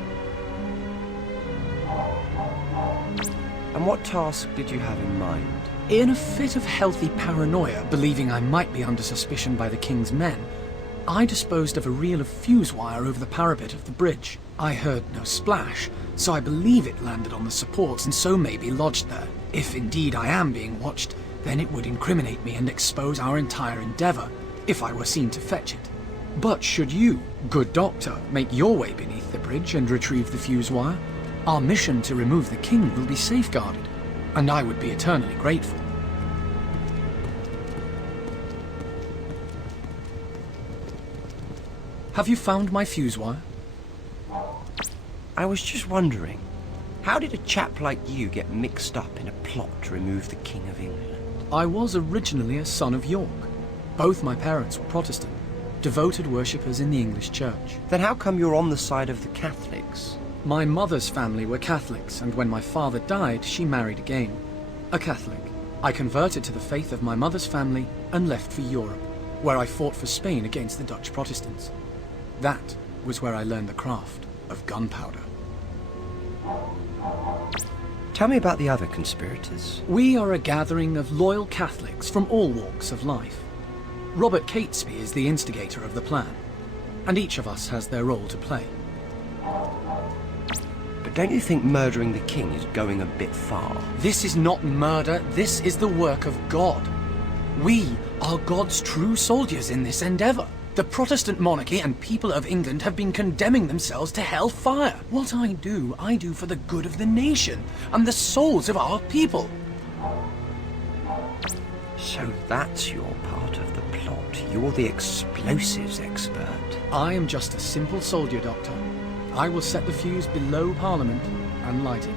And what task did you have in mind? In a fit of healthy paranoia, believing I might be under suspicion by the King's men, I disposed of a reel of fuse wire over the parapet of the bridge. I heard no splash, so I believe it landed on the supports and so may be lodged there. If indeed I am being watched, then it would incriminate me and expose our entire endeavour, if I were seen to fetch it. But should you, good doctor, make your way beneath the bridge and retrieve the fuse wire, our mission to remove the King will be safeguarded, and I would be eternally grateful. Have you found my fuse wire? I was just wondering, how did a chap like you get mixed up in a plot to remove the King of England? I was originally a son of York. Both my parents were Protestant, devoted worshippers in the English Church. Then how come you're on the side of the Catholics? My mother's family were Catholics, and when my father died, she married again. A Catholic. I converted to the faith of my mother's family and left for Europe, where I fought for Spain against the Dutch Protestants. That was where I learned the craft of gunpowder. Tell me about the other conspirators. We are a gathering of loyal Catholics from all walks of life. Robert Catesby is the instigator of the plan, and each of us has their role to play. But don't you think murdering the King is going a bit far? This is not murder, this is the work of God. We are God's true soldiers in this endeavour. The Protestant monarchy and people of England have been condemning themselves to hellfire. What I do for the good of the nation and the souls of our people. So that's your part of the plot. You're the explosives expert. I am just a simple soldier, Doctor. I will set the fuse below Parliament and light it.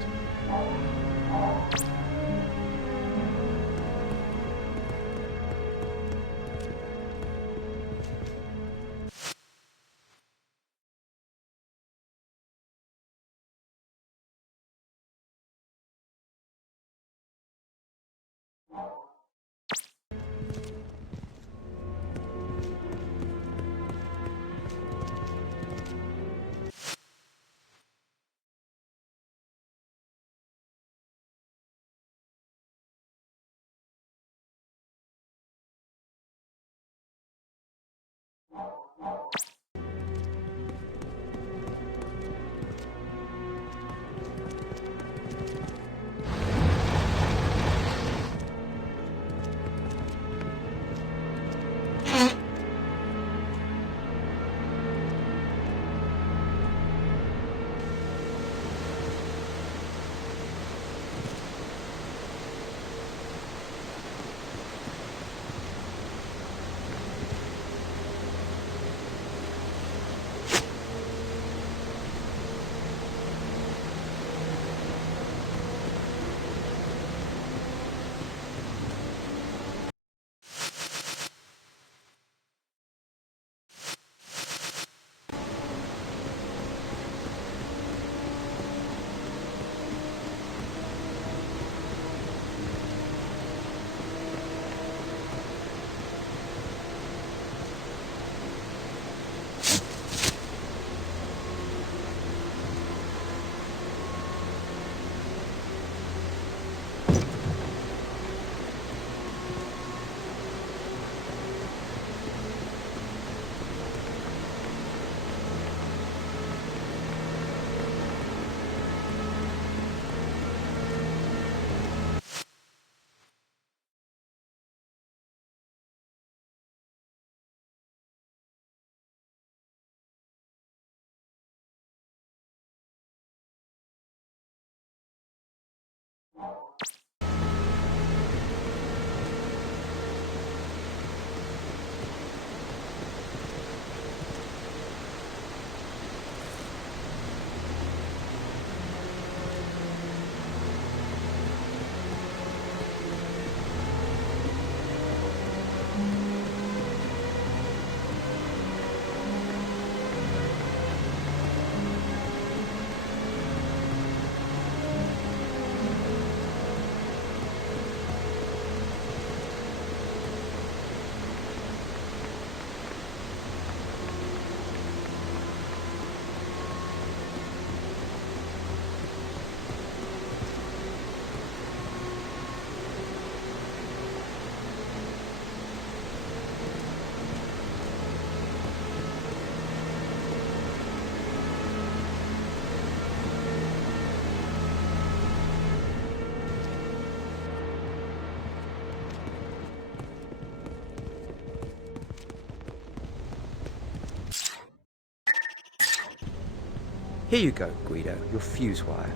Here you go, Guido, your fuse wire.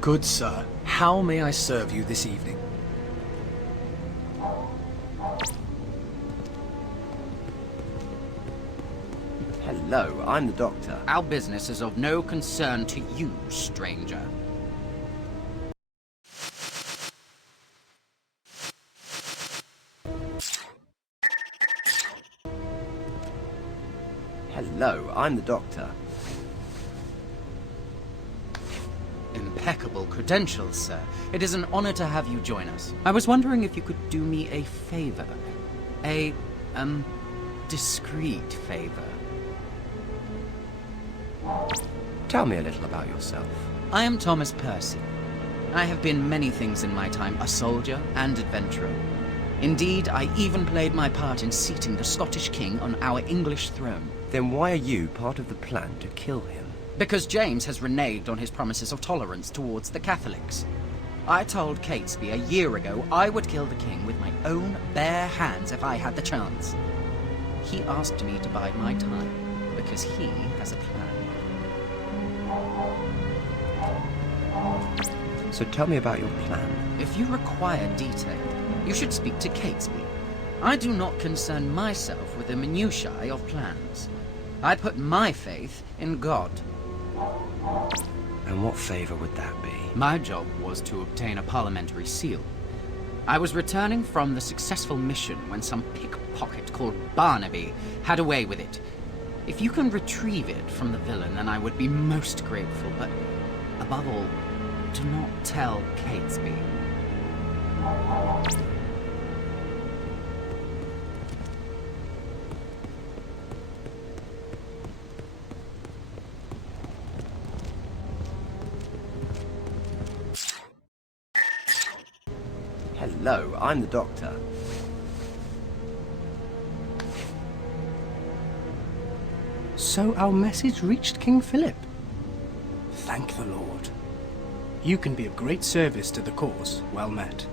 Good sir, how may I serve you this evening? Hello, I'm the doctor. Our business is of no concern to you, stranger. Hello, I'm the doctor. Impeccable credentials, sir. It is an honor to have you join us. I was wondering if you could do me a favor. A, discreet favor. Tell me a little about yourself. I am Thomas Percy. I have been many things in my time, a soldier and adventurer. Indeed, I even played my part in seating the Scottish king on our English throne. Then why are you part of the plan to kill him? Because James has reneged on his promises of tolerance towards the Catholics. I told Catesby a year ago I would kill the king with my own bare hands if I had the chance. He asked me to bide my time, because he has a plan. So tell me about your plan. If you require detail, you should speak to Catesby. I do not concern myself with the minutiae of plans. I put my faith in God. And what favor would that be? My job was to obtain a parliamentary seal. I was returning from the successful mission when some pickpocket called Barnaby had a way with it. If you can retrieve it from the villain, then I would be most grateful, but above all, do not tell Catesby. Hello, I'm the doctor. So our message reached King Philip. Thank the Lord. You can be of great service to the cause. Well met.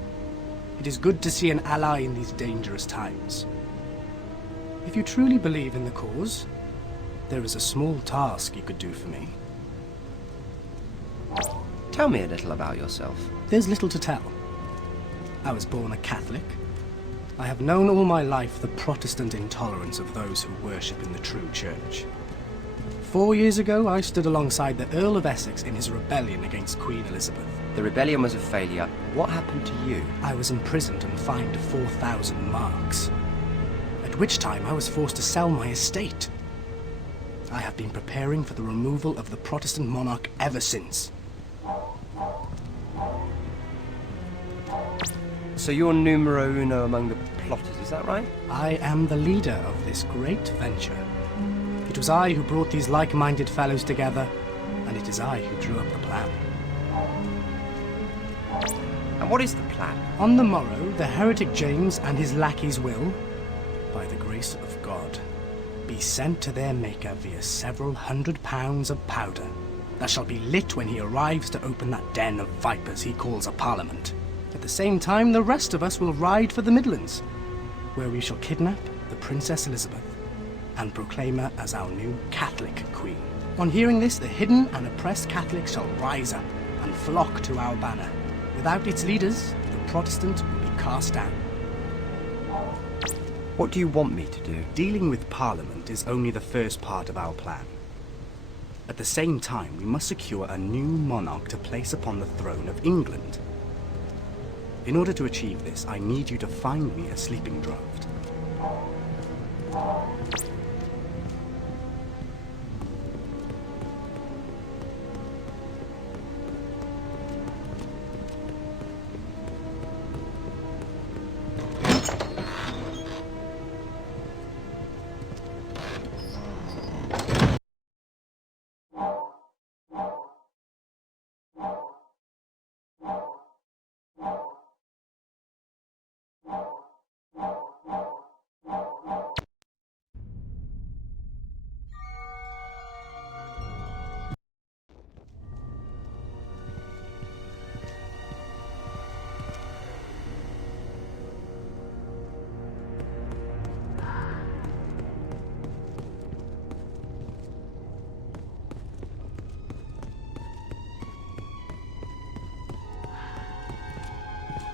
It is good to see an ally in these dangerous times. If you truly believe in the cause, there is a small task you could do for me. Tell me a little about yourself. There's little to tell. I was born a Catholic. I have known all my life the Protestant intolerance of those who worship in the true church. 4 years ago, I stood alongside the Earl of Essex in his rebellion against Queen Elizabeth. The rebellion was a failure. What happened to you? I was imprisoned and fined 4,000 marks, at which time I was forced to sell my estate. I have been preparing for the removal of the Protestant monarch ever since. So you're numero uno among the plotters, is that right? I am the leader of this great venture. It was I who brought these like-minded fellows together, and it is I who drew up the plan. And what is the plan? On the morrow, the heretic James and his lackeys will, by the grace of God, be sent to their maker via several £100 of powder that shall be lit when he arrives to open that den of vipers he calls a parliament. At the same time, the rest of us will ride for the Midlands, where we shall kidnap the Princess Elizabeth and proclaim her as our new Catholic queen. On hearing this, the hidden and oppressed Catholics shall rise up and flock to our banner. Without its leaders, the Protestant will be cast down. What do you want me to do? Dealing with Parliament is only the first part of our plan. At the same time, we must secure a new monarch to place upon the throne of England. In order to achieve this, I need you to find me a sleeping draught.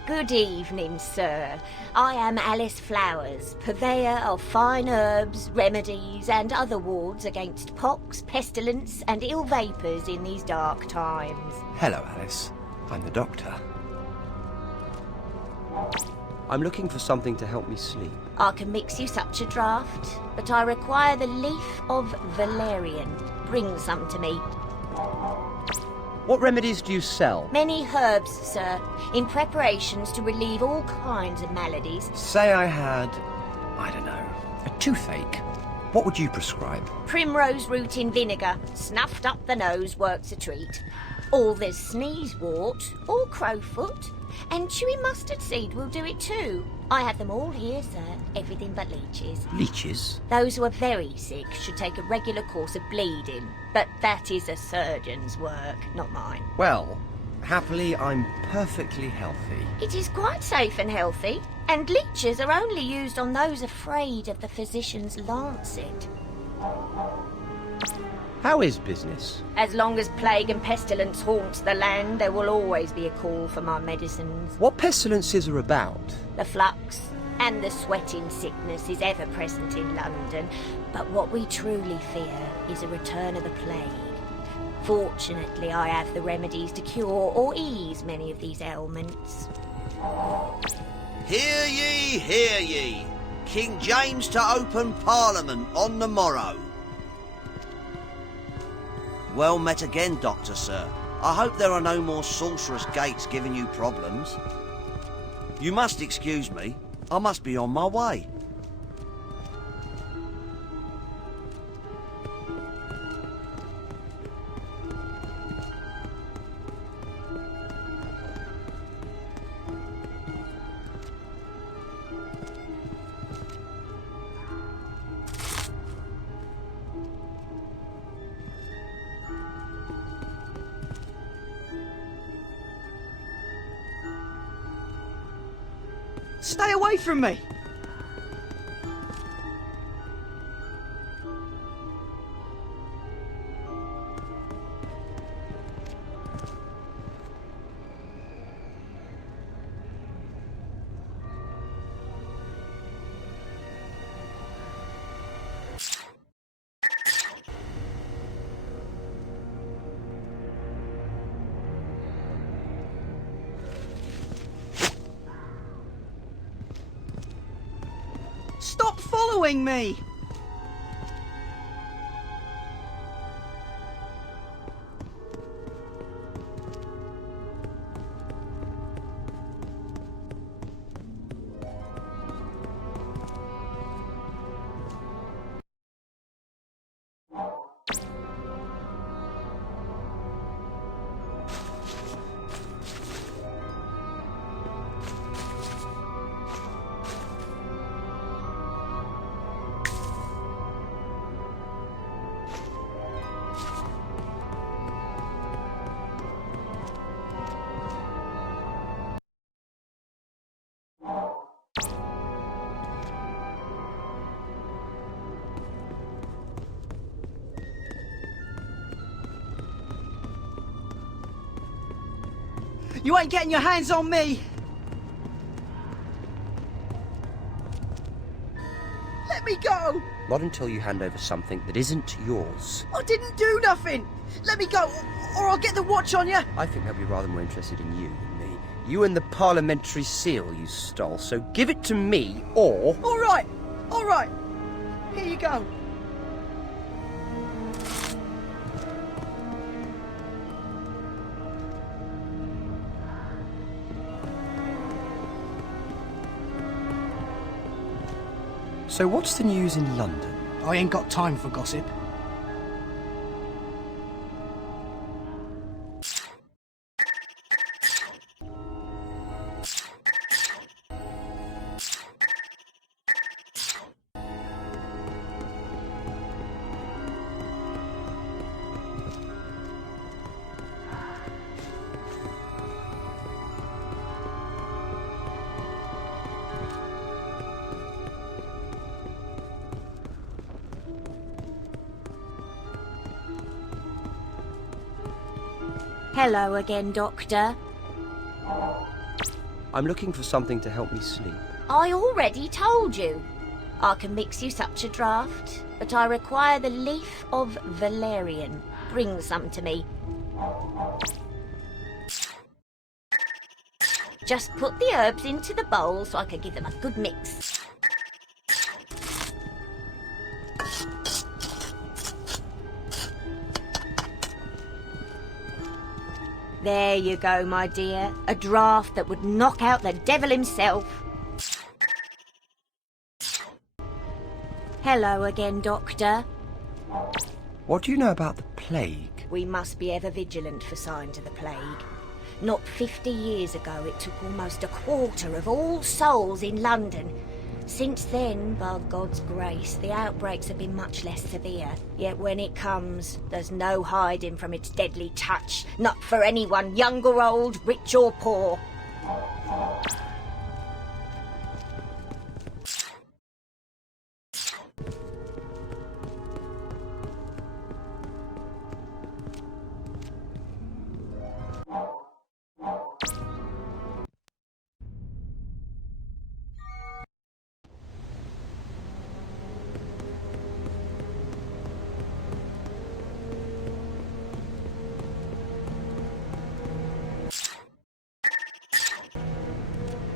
Good evening, sir. I am Alice Flowers, purveyor of fine herbs, remedies, and other wards against pox, pestilence, and ill vapours in these dark times. Hello, Alice. I'm the doctor. I'm looking for something to help me sleep. I can mix you such a draught, but I require the leaf of valerian. Bring some to me. What remedies do you sell? Many herbs, sir, in preparations to relieve all kinds of maladies. Say I had, I don't know, a toothache. What would you prescribe? Primrose root in vinegar, snuffed up the nose, works a treat. Or there's sneeze wort, or crowfoot, and chewy mustard seed will do it too. I have them all here, sir, everything but leeches. Leeches? Those who are very sick should take a regular course of bleeding, but that is a surgeon's work, not mine. Well, happily, I'm perfectly healthy. It is quite safe and healthy, and leeches are only used on those afraid of the physician's lancet. How is business? As long as plague and pestilence haunts the land, there will always be a call for my medicines. What pestilences are about? The flux and the sweating sickness is ever present in London, but what we truly fear is a return of the plague. Fortunately, I have the remedies to cure or ease many of these ailments. Hear ye, hear ye. King James to open Parliament on the morrow. Well met again, Doctor, sir. I hope there are no more sorcerous gates giving you problems. You must excuse me. I must be on my way. Stay away from me! Stop following me! You ain't getting your hands on me! Let me go! Not until you hand over something that isn't yours. I didn't do nothing! Let me go, or I'll get the watch on you! I think they'll be rather more interested in you than me. You and the parliamentary seal you stole, so give it to me, or... All right. Here you go. So what's the news in London? I ain't got time for gossip. Hello again, Doctor. I'm looking for something to help me sleep. I already told you. I can mix you such a draught, but I require the leaf of valerian. Bring some to me. Just put the herbs into the bowl so I can give them a good mix. There you go, my dear. A draught that would knock out the devil himself. Hello again, Doctor. What do you know about the plague? We must be ever vigilant for signs of the plague. Not 50 years ago, it took almost a quarter of all souls in London. Since then, by God's grace, the outbreaks have been much less severe. Yet when it comes, there's no hiding from its deadly touch. Not for anyone, young or old, rich or poor.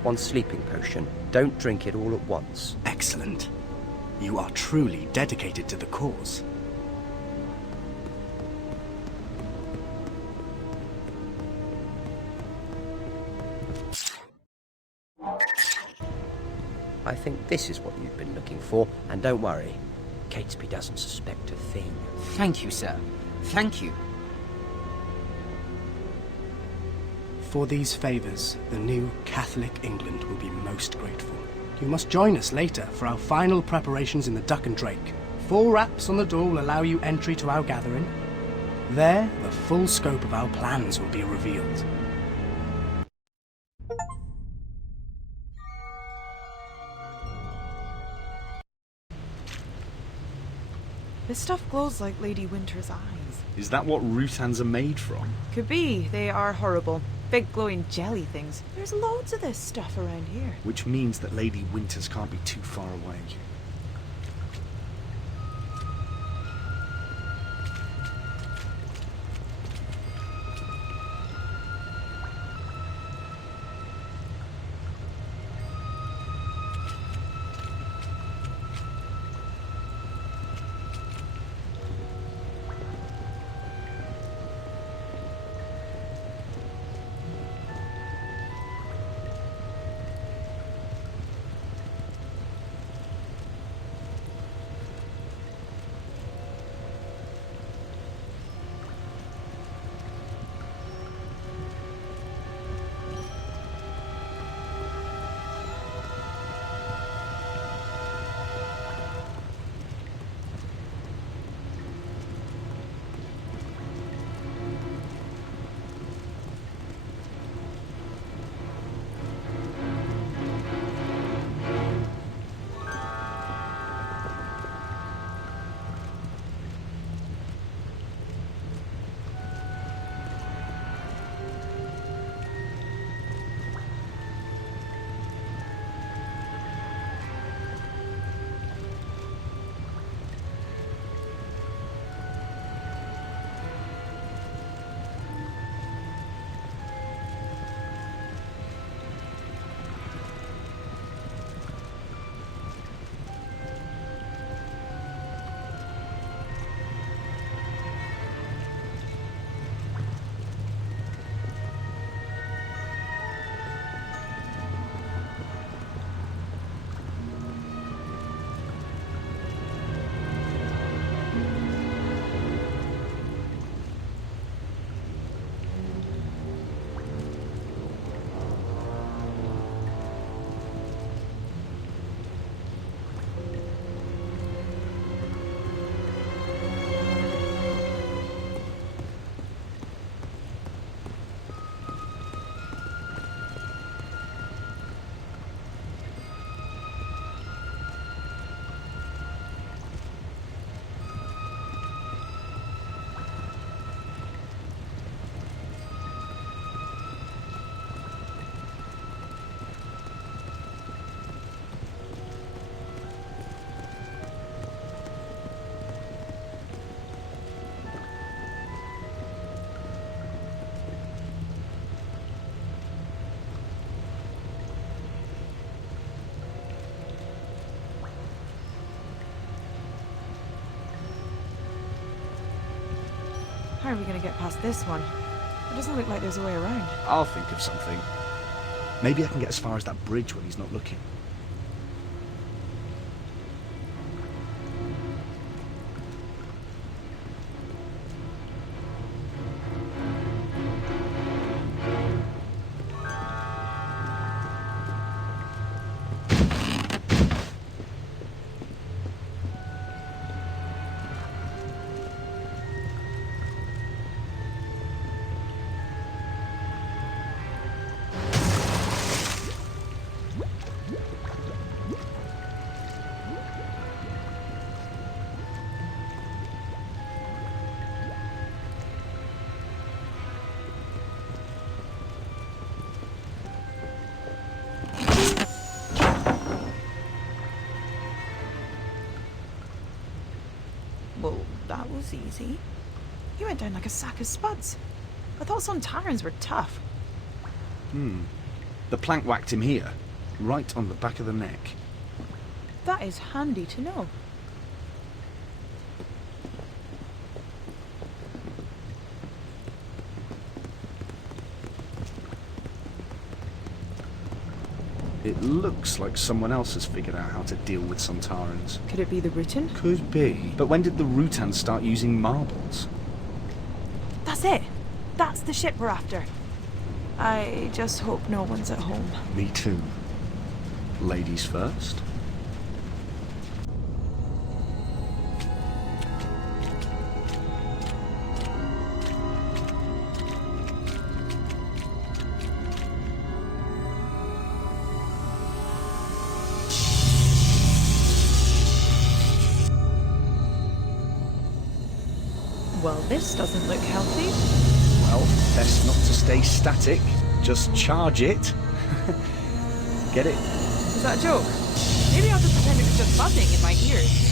One sleeping potion. Don't drink it all at once. Excellent. You are truly dedicated to the cause. I think this is what you've been looking for, and don't worry, Catesby doesn't suspect a thing. Thank you, sir. Thank you. For these favours, the new Catholic England will be most grateful. You must join us later for our final preparations in the Duck and Drake. 4 raps on the door will allow you entry to our gathering. There, the full scope of our plans will be revealed. This stuff glows like Lady Winter's eyes. Is that what Rutans are made from? Could be. They are horrible. Big glowing jelly things. There's loads of this stuff around here. Which means that Lady Winters can't be too far away. How are we going to get past this one? It doesn't look like there's a way around. I'll think of something. Maybe I can get as far as that bridge when he's not looking. Well, that was easy. You went down like a sack of spuds. I thought Sontarans were tough. The plank whacked him here, right on the back of the neck. That is handy to know. It looks like someone else has figured out how to deal with Sontarans. Could it be the Rutan? Could be. But when did the Rutan start using marbles? That's it. That's the ship we're after. I just hope no one's at home. Me too. Ladies first. Well, this doesn't look healthy. Well, best not to stay static. Just charge it. Get it? Is that a joke? Maybe I'll just pretend it was just buzzing in my ears.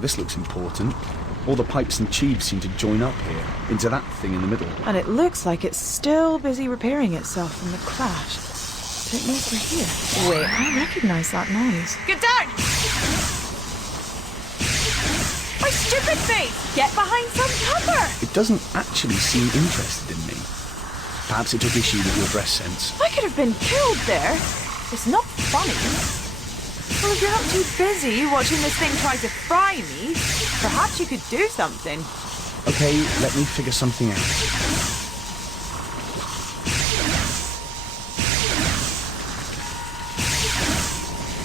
this looks important. All the pipes and tubes seem to join up here, into that thing in the middle. And it looks like it's still busy repairing itself from the crash. So it means we're here. Wait, I recognise that noise. Get down! My stupid face! Get behind some cover! It doesn't actually seem interested in me. Perhaps it took issue with your dress sense. I could have been killed there. It's not funny. Well, if you're not too busy watching this thing try to fry me, perhaps you could do something. Okay, let me figure something out.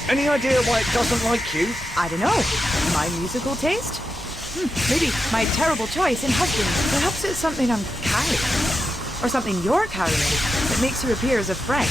Any idea why it doesn't like you? I don't know. My musical taste? Maybe my terrible choice in husbands. Perhaps it's something I'm carrying. Or something you're carrying that makes you appear as a friend.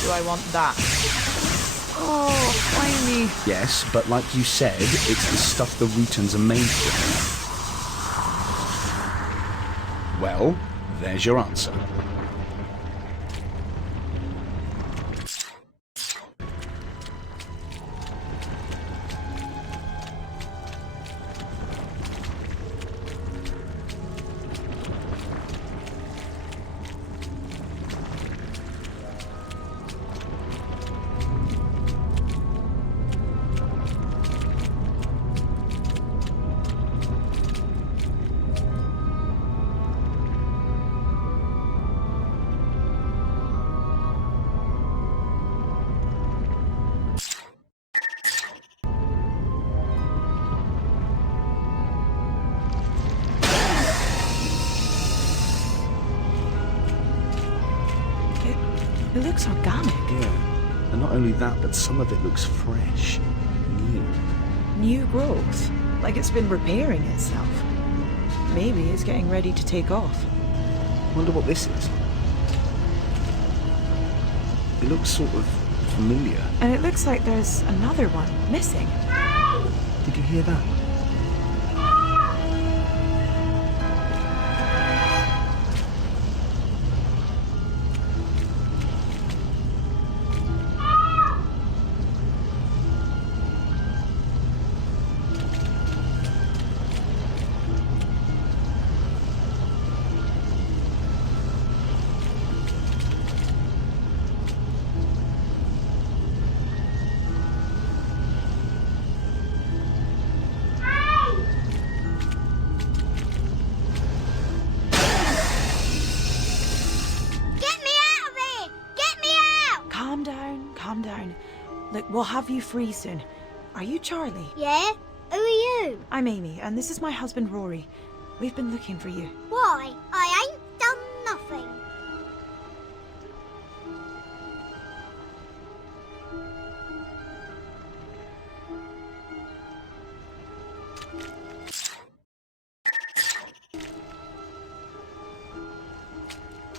Do I want that? Oh, finally. Yes, but like you said, it's the stuff the Rutans are made from. Well, there's your answer. It looks organic. Yeah, and not only that, but some of it looks fresh, new. New growth, like it's been repairing itself. Maybe it's getting ready to take off. Wonder what this is. It looks sort of familiar. And it looks like there's another one missing. Did you hear that? Calm down. Look, we'll have you free soon. Are you Charlie? Yeah? Who are you? I'm Amy, and this is my husband Rory. We've been looking for you. Why? I ain't done nothing.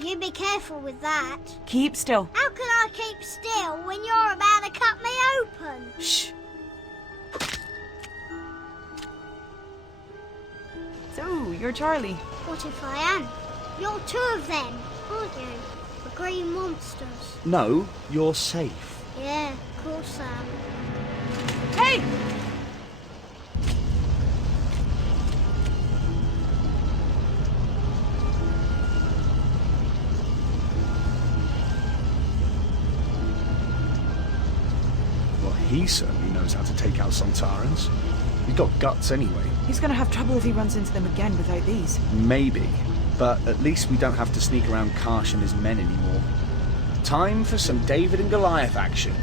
You be careful with that. Keep still. How can I keep still when you're about to cut me open? Shh. So, you're Charlie. What if I am? You're two of them, aren't you? The green monsters. No, you're safe. Yeah, of course I am. Hey! He certainly knows how to take out Sontarans. He's got guts anyway. He's gonna have trouble if he runs into them again without these. Maybe, but at least we don't have to sneak around Karsh and his men anymore. Time for some David and Goliath action.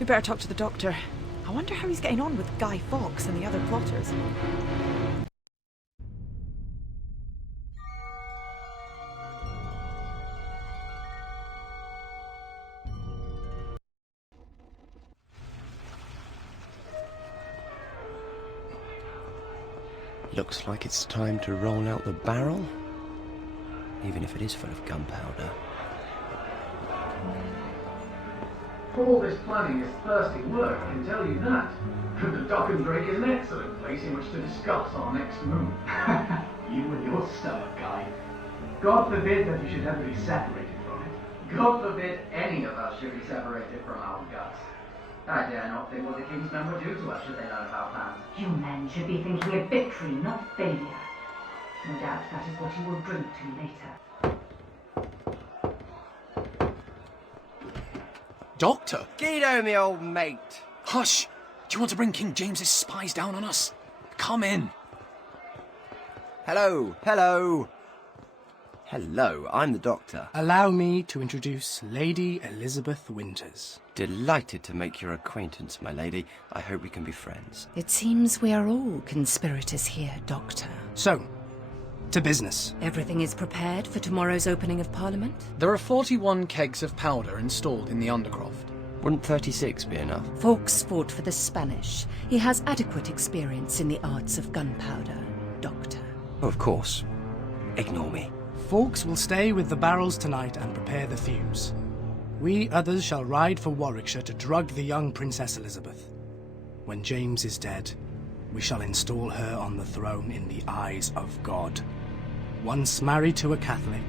We better talk to the doctor. I wonder how he's getting on with Guy Fawkes and the other plotters. Looks like it's time to roll out the barrel, even if it is full of gunpowder. All this planning is thirsty work, I can tell you that. The Dock and Drake is an excellent place in which to discuss our next move. You and your stomach, Guy. God forbid that you should ever be separated from it. God forbid any of us should be separated from our guts. I dare not think what the King's men would do to us should they learn of our plans. You men should be thinking of victory, not failure. No doubt that is what you will drink to later. Doctor? Guido, me old mate. Hush! Do you want to bring King James's spies down on us? Come in. Hello, hello. Hello, I'm the Doctor. Allow me to introduce Lady Elizabeth Winters. Delighted to make your acquaintance, my lady. I hope we can be friends. It seems we are all conspirators here, Doctor. So, to business. Everything is prepared for tomorrow's opening of Parliament? There are 41 kegs of powder installed in the Undercroft. Wouldn't 36 be enough? Fawkes fought for the Spanish. He has adequate experience in the arts of gunpowder, Doctor. Oh, of course. Ignore me. Fawkes will stay with the barrels tonight and prepare the fumes. We others shall ride for Warwickshire to drug the young Princess Elizabeth. When James is dead, we shall install her on the throne in the eyes of God. Once married to a Catholic,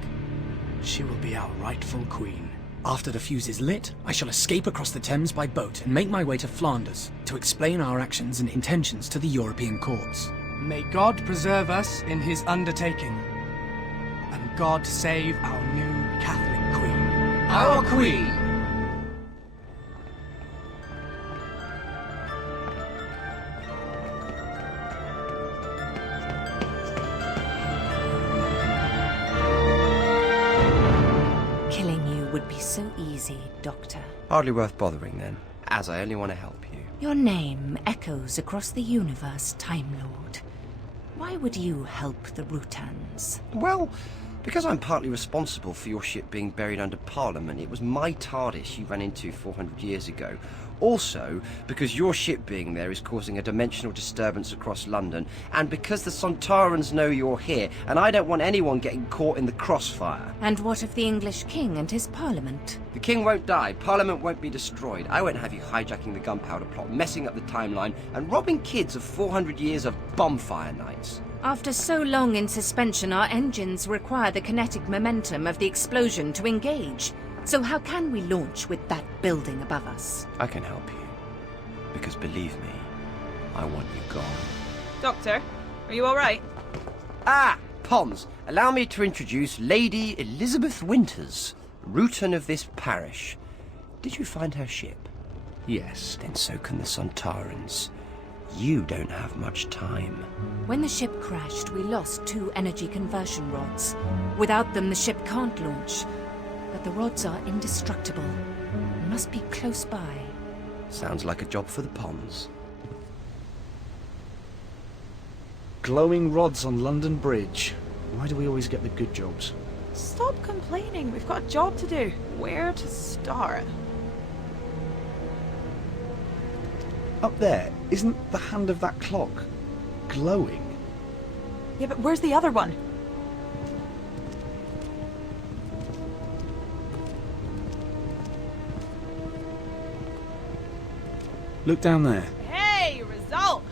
she will be our rightful queen. After the fuse is lit, I shall escape across the Thames by boat and make my way to Flanders to explain our actions and intentions to the European courts. May God preserve us in his undertaking, and God save our new Catholic queen. Our queen! Killing you would be so easy, Doctor. Hardly worth bothering then, as I only want to help you. Your name echoes across the universe, Time Lord. Why would you help the Rutans? Well, because I'm partly responsible for your ship being buried under Parliament. It was my TARDIS you ran into 400 years ago. Also, because your ship being there is causing a dimensional disturbance across London, and because the Sontarans know you're here, and I don't want anyone getting caught in the crossfire. And what of the English king and his Parliament? The king won't die, Parliament won't be destroyed. I won't have you hijacking the gunpowder plot, messing up the timeline, and robbing kids of 400 years of bonfire nights. After so long in suspension, our engines require the kinetic momentum of the explosion to engage. So how can we launch with that building above us? I can help you. Because believe me, I want you gone. Doctor, are you alright? Ah! Pons, allow me to introduce Lady Elizabeth Winters, Rutan of this parish. Did you find her ship? Yes. Then so can the Sontarans. You don't have much time. When the ship crashed, we lost 2 energy conversion rods. Without them, the ship can't launch. But the rods are indestructible. We must be close by. Sounds like a job for the Pons. Glowing rods on London Bridge. Why do we always get the good jobs? Stop complaining. We've got a job to do. Where to start? Up there, isn't the hand of that clock glowing? Yeah, but where's the other one? Look down there. Hey, result!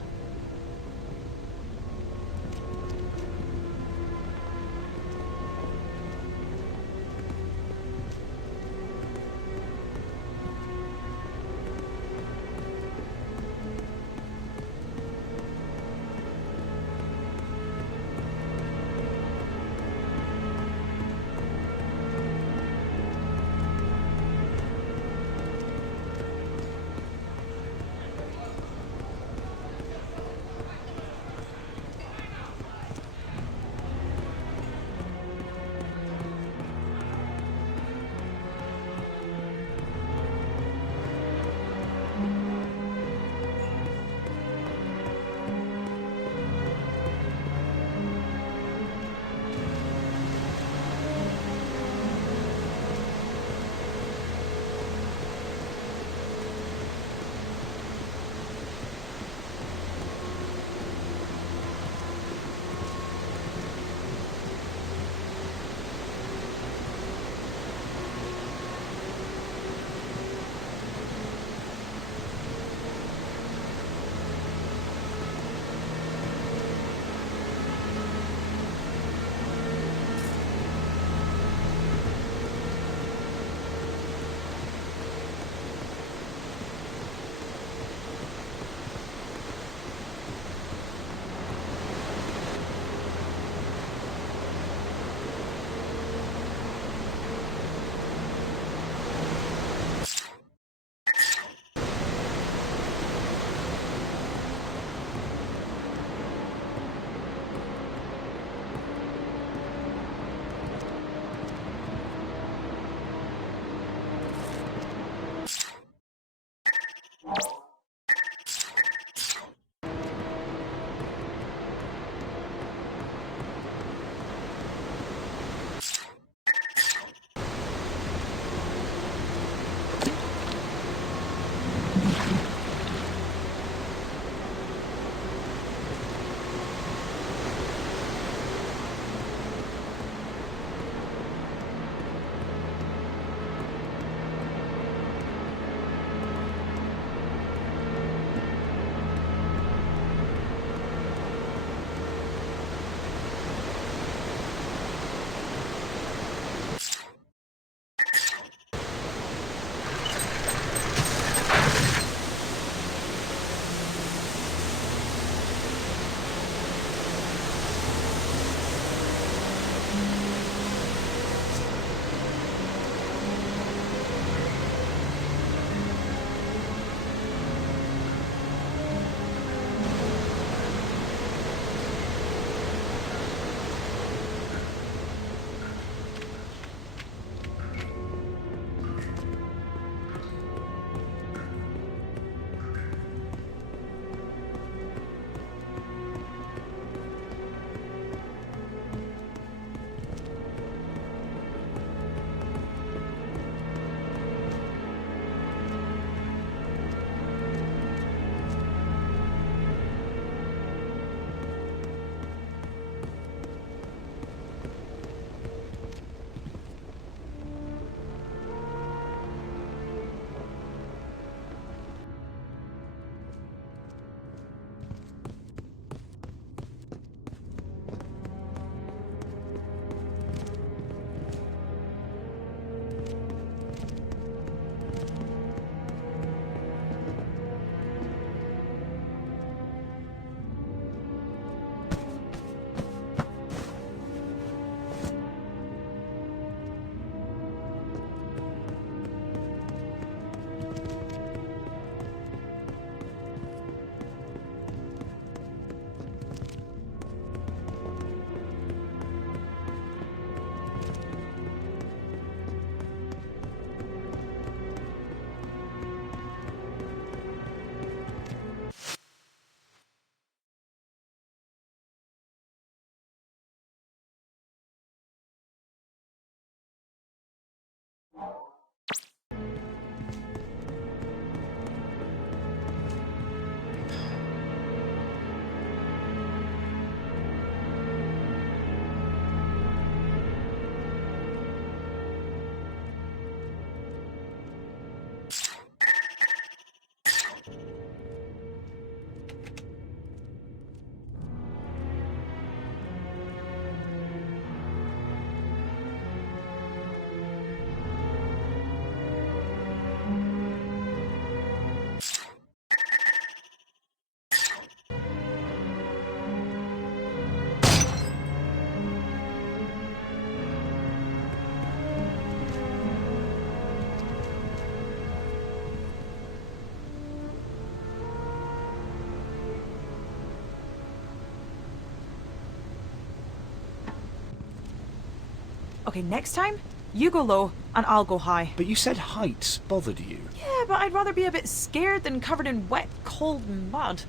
Okay, next time, you go low and I'll go high. But you said heights bothered you. Yeah, but I'd rather be a bit scared than covered in wet, cold mud.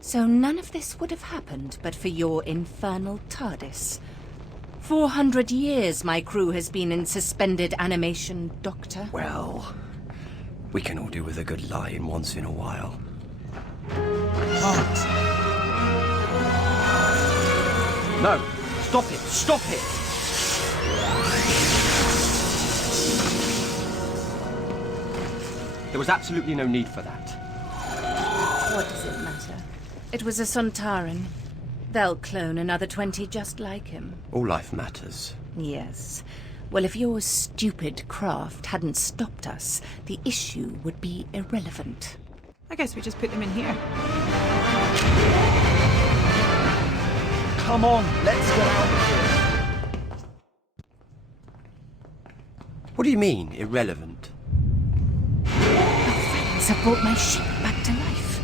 So none of this would have happened but for your infernal TARDIS. 400 years my crew has been in suspended animation, Doctor. Well, we can all do with a good lie-in once in a while. No! Stop it! Stop it! There was absolutely no need for that. What does it matter? It was a Sontaran. They'll clone another 20 just like him. All life matters. Yes. Well, if your stupid craft hadn't stopped us, the issue would be irrelevant. I guess we just put them in here. Come on, let's get out of here. What do you mean, irrelevant? Friends have brought my ship back to life.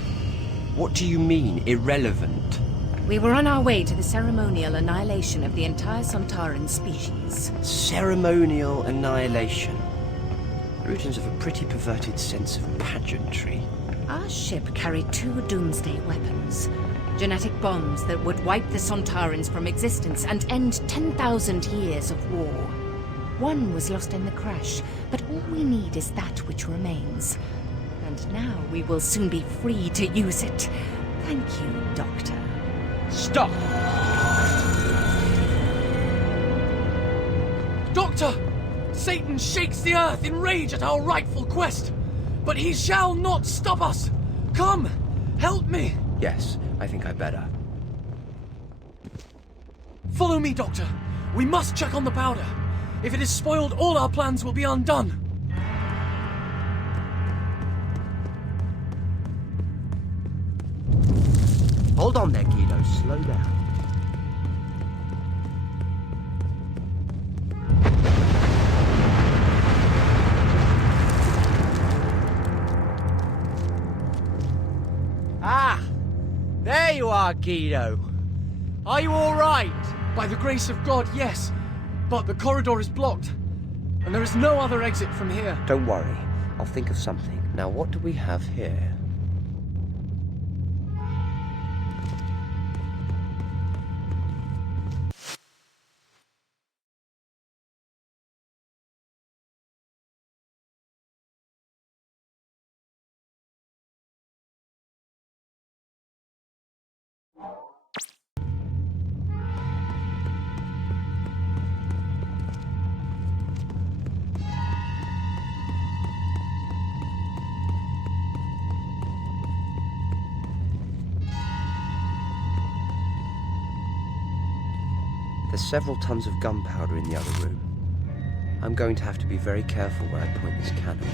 What do you mean, irrelevant? We were on our way to the ceremonial annihilation of the entire Sontaran species. Ceremonial annihilation. Routines have a pretty perverted sense of pageantry. Our ship carried 2 doomsday weapons. Genetic bombs that would wipe the Sontarans from existence and end 10,000 years of war. One was lost in the crash, but all we need is that which remains. And now we will soon be free to use it. Thank you, Doctor. Stop! Doctor! Satan shakes the earth in rage at our rightful quest, but he shall not stop us! Come! Help me! Yes, I think I better. Follow me, Doctor. We must check on the powder. If it is spoiled, all our plans will be undone. Hold on there, Guido. Slow down. Ah! There you are, Guido. Are you all right? By the grace of God, yes. But the corridor is blocked, and there is no other exit from here. Don't worry. I'll think of something. Now, what do we have here? There's several tons of gunpowder in the other room. I'm going to have to be very careful where I point this cannon.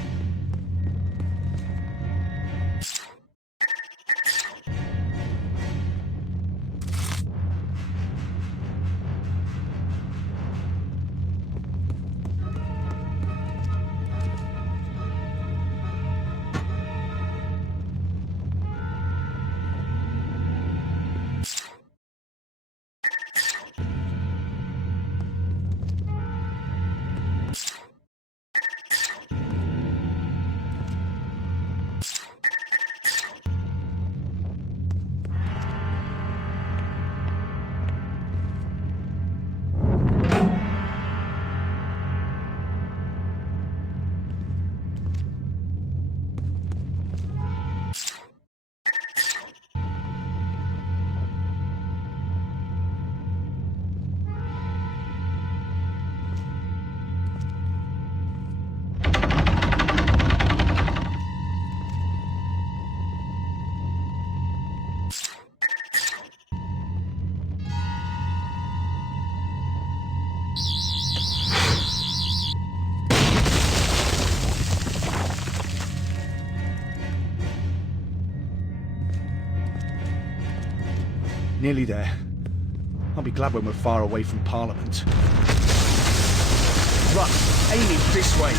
Nearly there. I'll be glad when we're far away from Parliament. Run! Aiming this way!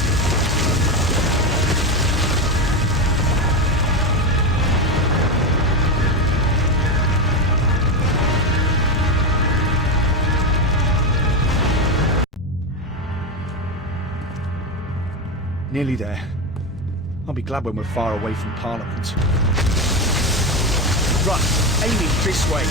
Nearly there. I'll be glad when we're far away from Parliament. Run! Aiming this way!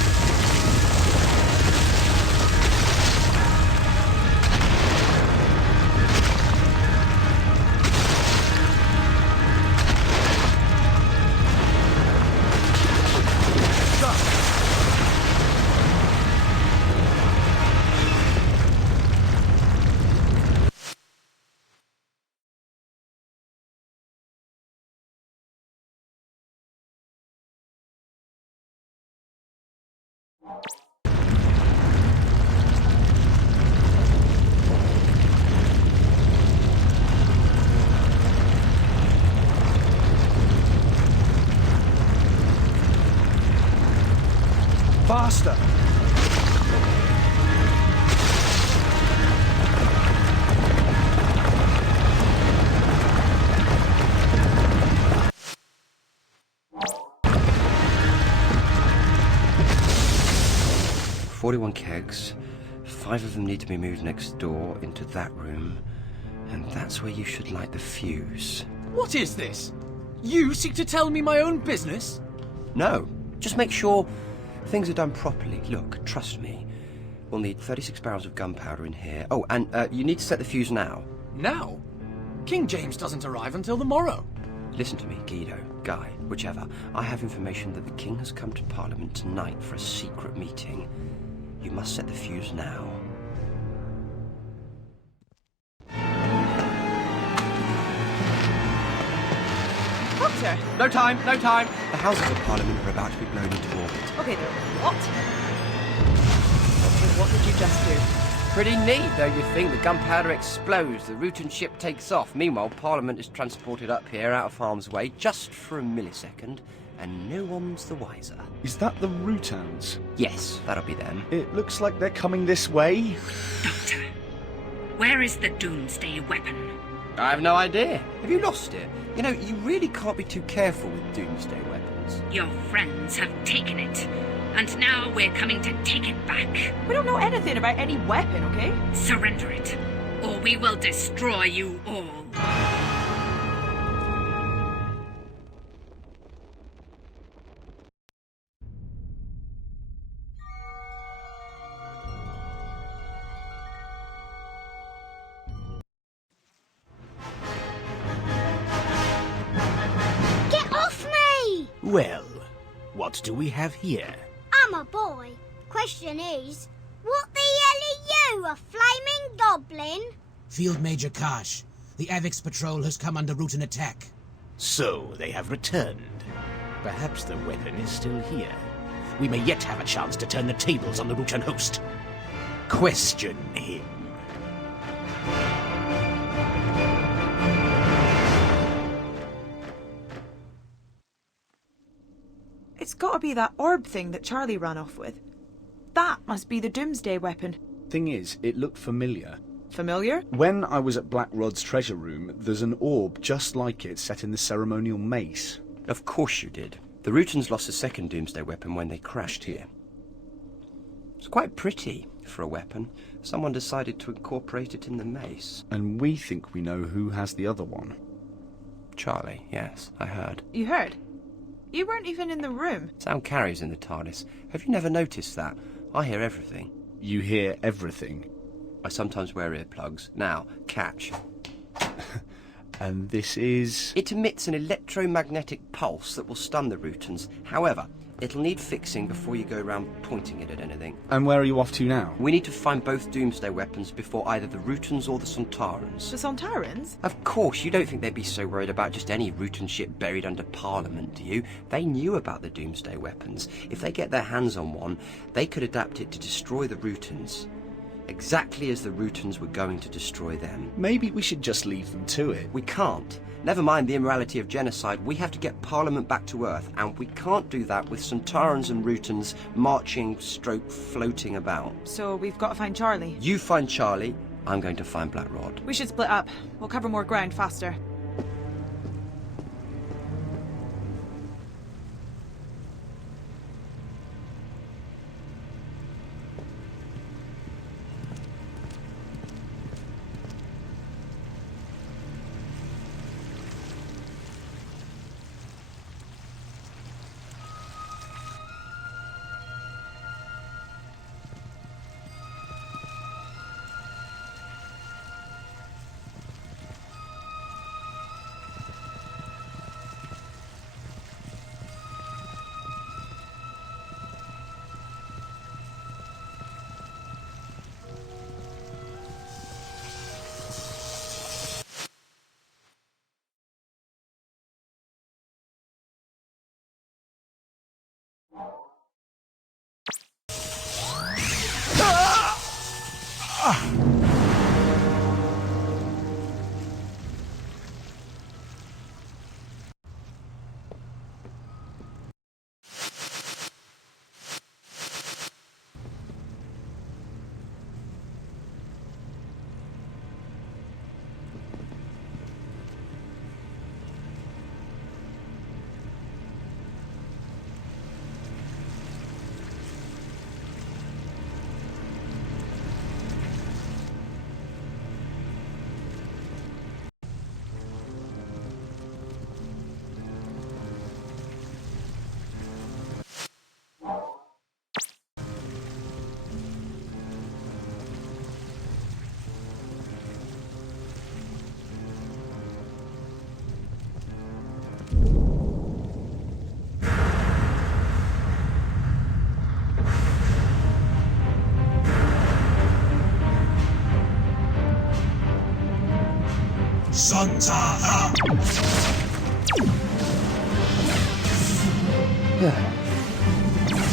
Faster! "41 kegs. 5 of them need to be moved next door into that room. And that's where you should light the fuse." What is this? You seek to tell me my own business? No, just make sure things are done properly. Look, trust me. We'll need 36 barrels of gunpowder in here. Oh, and you need to set the fuse now. Now? King James doesn't arrive until the morrow. Listen to me, Guido, Guy, whichever. I have information that the king has come to Parliament tonight for a secret meeting. You must set the fuse now. Doctor! No time, no time! The Houses of Parliament are about to be blown into orbit. Okay, what? Doctor, what did you just do? Pretty neat, don't you think? The gunpowder explodes, the Rutan ship takes off. Meanwhile, Parliament is transported up here out of harm's way just for a millisecond, and no one's the wiser. Is that the Rutans? Yes, that'll be them. It looks like they're coming this way. Doctor, where is the Doomsday weapon? I have no idea. Have you lost it? You know, you really can't be too careful with Doomsday weapons. Your friends have taken it, and now we're coming to take it back. We don't know anything about any weapon, okay? Surrender it, or we will destroy you all. Get off me! Well, what do we have here? I'm a boy. Question is, what the hell are you, a flaming goblin? Field Major Karsh, the Avix patrol has come under Rutan attack. So, they have returned. Perhaps the weapon is still here. We may yet have a chance to turn the tables on the Rutan host. Question him. It's gotta be that orb thing that Charlie ran off with. That must be the Doomsday weapon. Thing is, it looked familiar. Familiar? When I was at Black Rod's treasure room, there's an orb just like it set in the ceremonial mace. Of course you did. The Rutans lost a second Doomsday weapon when they crashed here. It's quite pretty for a weapon. Someone decided to incorporate it in the mace. And we think we know who has the other one. Charlie, yes, I heard. You heard? You weren't even in the room. Sound carries in the TARDIS. Have you never noticed that? I hear everything. You hear everything? I sometimes wear earplugs. Now, catch. And this is... It emits an electromagnetic pulse that will stun the Rutans. However, it'll need fixing before you go around pointing it at anything. And where are you off to now? We need to find both Doomsday weapons before either the Rutans or the Sontarans. The Sontarans? Of course, you don't think they'd be so worried about just any Rutan ship buried under Parliament, do you? They knew about the Doomsday weapons. If they get their hands on one, they could adapt it to destroy the Rutans. exactly as the Rootons were going to destroy them. Maybe we should just leave them to it. We can't. Never mind the immorality of genocide, we have to get Parliament back to Earth, and we can't do that with Sontarans and Rootons marching stroke floating about. So we've got to find Charlie. You find Charlie, I'm going to find Black Rod. We should split up. We'll cover more ground faster. Sontar!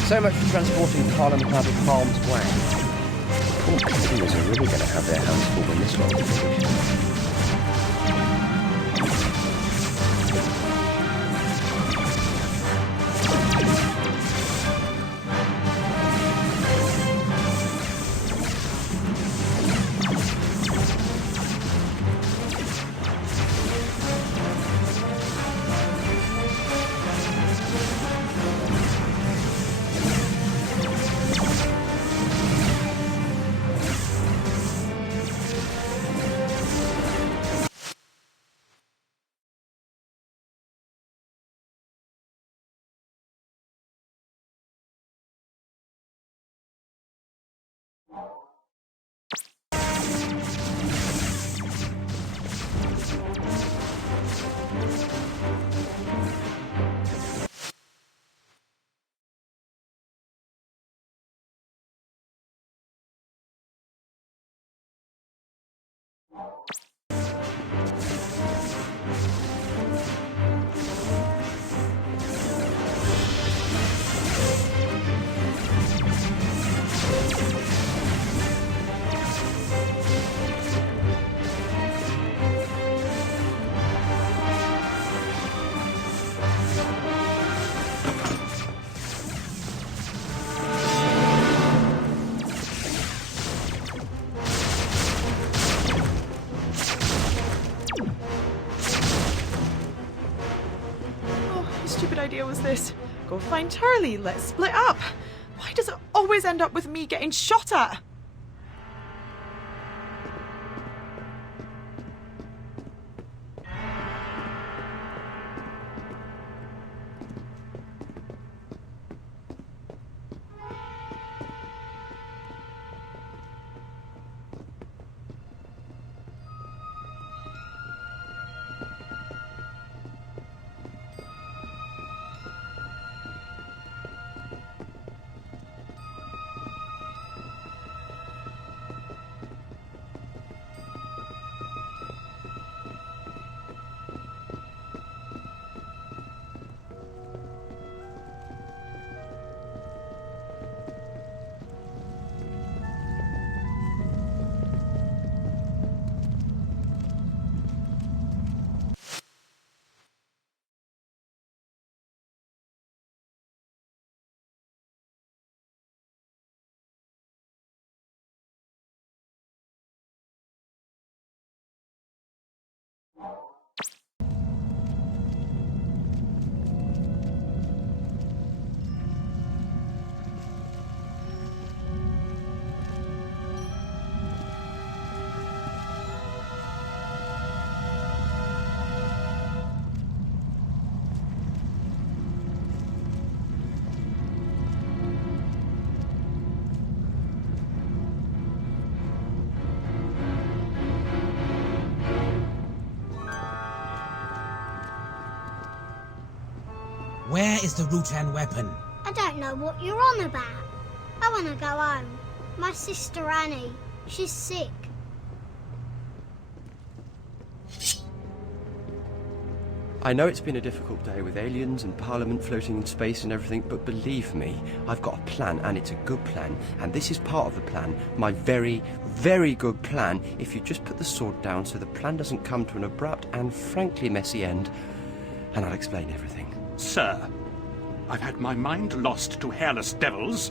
So much for transporting Parliament out of harm's way. Poor consumers are really going to have their hands full when this one finishes. Idea was this? Go find Charlie, let's split up. Why does it always end up with me getting shot at? Where is the Rutan weapon? I don't know what you're on about. I want to go home. My sister Annie, she's sick. I know it's been a difficult day with aliens and Parliament floating in space and everything, but believe me, I've got a plan, and it's a good plan, and this is part of the plan, my very, very good plan, if you just put the sword down so the plan doesn't come to an abrupt and frankly messy end, and I'll explain everything. Sir, I've had my mind lost to hairless devils,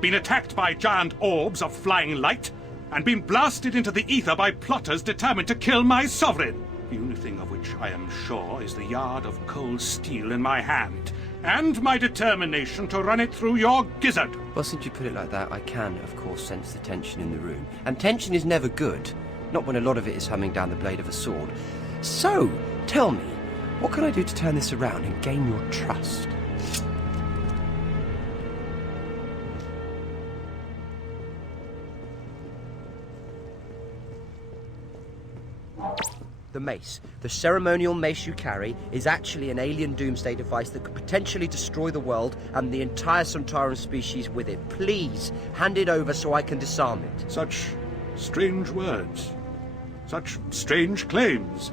been attacked by giant orbs of flying light, and been blasted into the ether by plotters determined to kill my sovereign. The only thing of which I am sure is the yard of cold steel in my hand, and my determination to run it through your gizzard. Well, since you put it like that, I can, of course, sense the tension in the room. And tension is never good, not when a lot of it is humming down the blade of a sword. So, tell me, what can I do to turn this around and gain your trust? The mace, the ceremonial mace you carry, is actually an alien doomsday device that could potentially destroy the world and the entire Sontaran species with it. Please, hand it over so I can disarm it. Such strange words. Such strange claims.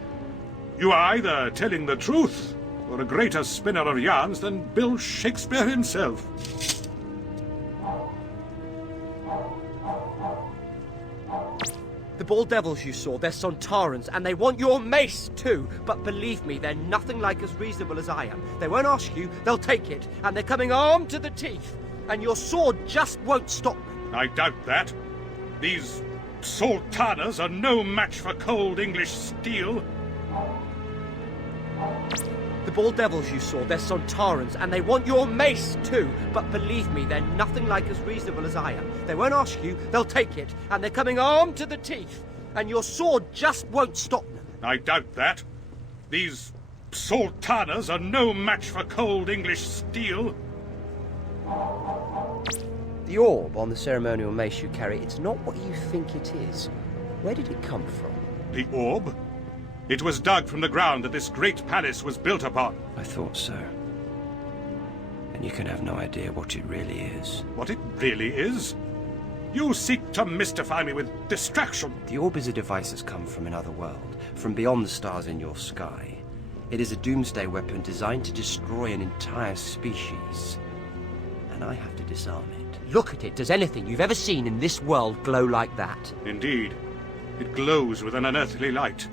You are either telling the truth, or a greater spinner of yarns than Bill Shakespeare himself. The bald devils you saw, they're Sontarans, and they want your mace too. But believe me, they're nothing like as reasonable as I am. They won't ask you, they'll take it, and they're coming armed to the teeth. And your sword just won't stop them. I doubt that. These sultanas are no match for cold English steel. The bald devils you saw, they're Sontarans, and they want your mace too. But believe me, they're nothing like as reasonable as I am. They won't ask you, they'll take it, and they're coming armed to the teeth. And your sword just won't stop them. I doubt that. These sultanas are no match for cold English steel. The orb on the ceremonial mace you carry, it's not what you think it is. Where did it come from? The orb? It was dug from the ground that this great palace was built upon. I thought so. And you can have no idea what it really is. What it really is? You seek to mystify me with distraction. The orb is a device that's come from another world, from beyond the stars in your sky. It is a doomsday weapon designed to destroy an entire species. And I have to disarm it. Look at it. Does anything you've ever seen in this world glow like that? Indeed. It glows with an unearthly light.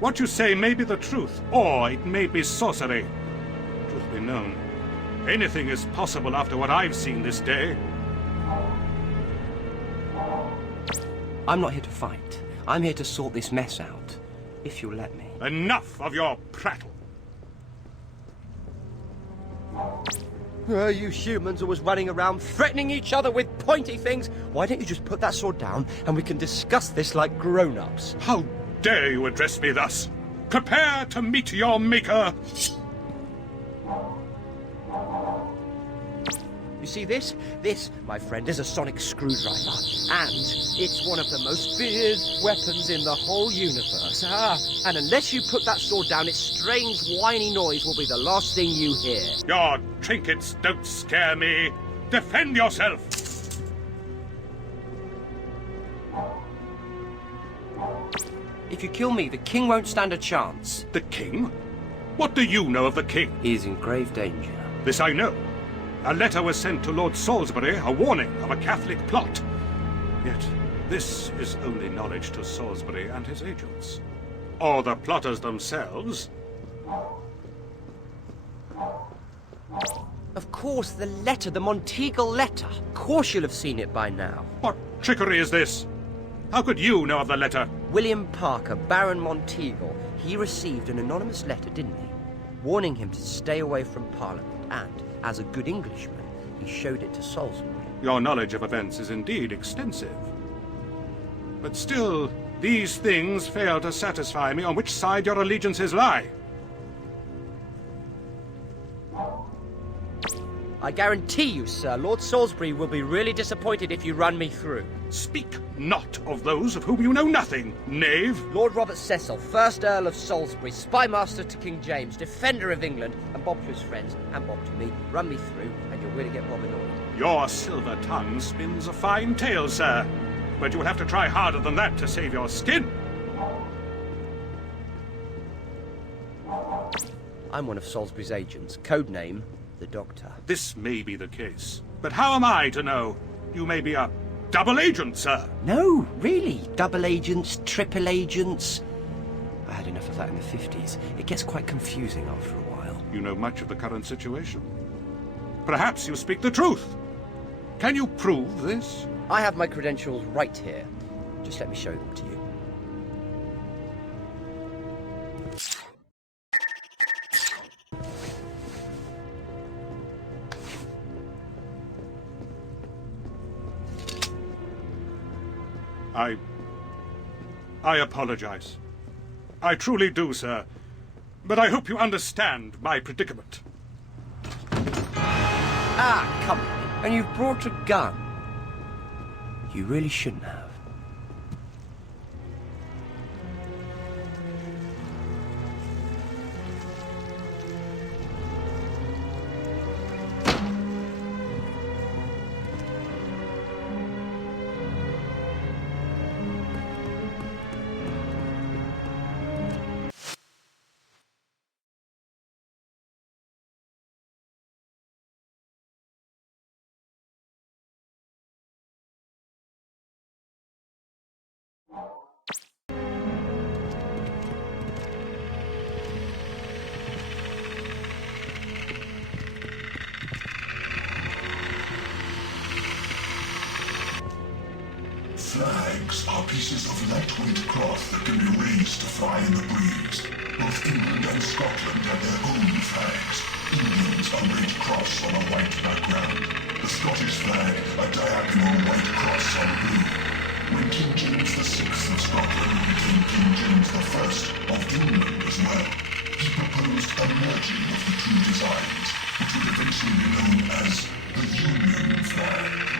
What you say may be the truth, or it may be sorcery. Truth be known, anything is possible after what I've seen this day. I'm not here to fight. I'm here to sort this mess out, if you'll let me. Enough of your prattle. You humans always running around threatening each other with pointy things. Why don't you just put that sword down and we can discuss this like grown-ups? How dare you address me thus? Prepare to meet your maker. You see this? This, my friend, is a sonic screwdriver. And it's one of the most feared weapons in the whole universe. And unless you put that sword down, its strange, whiny noise will be the last thing you hear. Your trinkets don't scare me. Defend yourself. If you kill me, the king won't stand a chance. The king? What do you know of the king? He is in grave danger. This I know. A letter was sent to Lord Salisbury, a warning of a Catholic plot. Yet this is only knowledge to Salisbury and his agents. Or the plotters themselves. Of course, the letter, the Monteagle letter. Of course you'll have seen it by now. What trickery is this? How could you know of the letter? William Parker, Baron Monteagle. He received an anonymous letter, didn't he? Warning him to stay away from Parliament, and, as a good Englishman, he showed it to Salisbury. Your knowledge of events is indeed extensive. But still, these things fail to satisfy me on which side your allegiances lie. I guarantee you, sir, Lord Salisbury will be really disappointed if you run me through. Speak not of those of whom you know nothing, knave! Lord Robert Cecil, 1st Earl of Salisbury, spymaster to King James, defender of England, and Bob to his friends, and Bob to me, run me through, and you'll really get Bob annoyed. Your silver tongue spins a fine tale, sir. But you will have to try harder than that to save your skin. I'm one of Salisbury's agents, codename the Doctor. This may be the case, but how am I to know? You may be a double agent, sir. No, really. Double agents, triple agents. I had enough of that in the 50s. It gets quite confusing after a while. You know much of the current situation. Perhaps you speak the truth. Can you prove this? I have my credentials right here. Just let me show them to you. I apologize. I truly do, sir. But I hope you understand my predicament. Ah, company. And you've brought a gun. You really shouldn't have. Flags are pieces of lightweight cloth that can be raised to fly in the breeze. Both England and Scotland have their own flags. England's a red cross on a white background. The Scottish flag, a diagonal white cross on blue. When King James VI of Scotland became King James I of England as well, he proposed a merging of the two designs, which would eventually be known as the Union flag.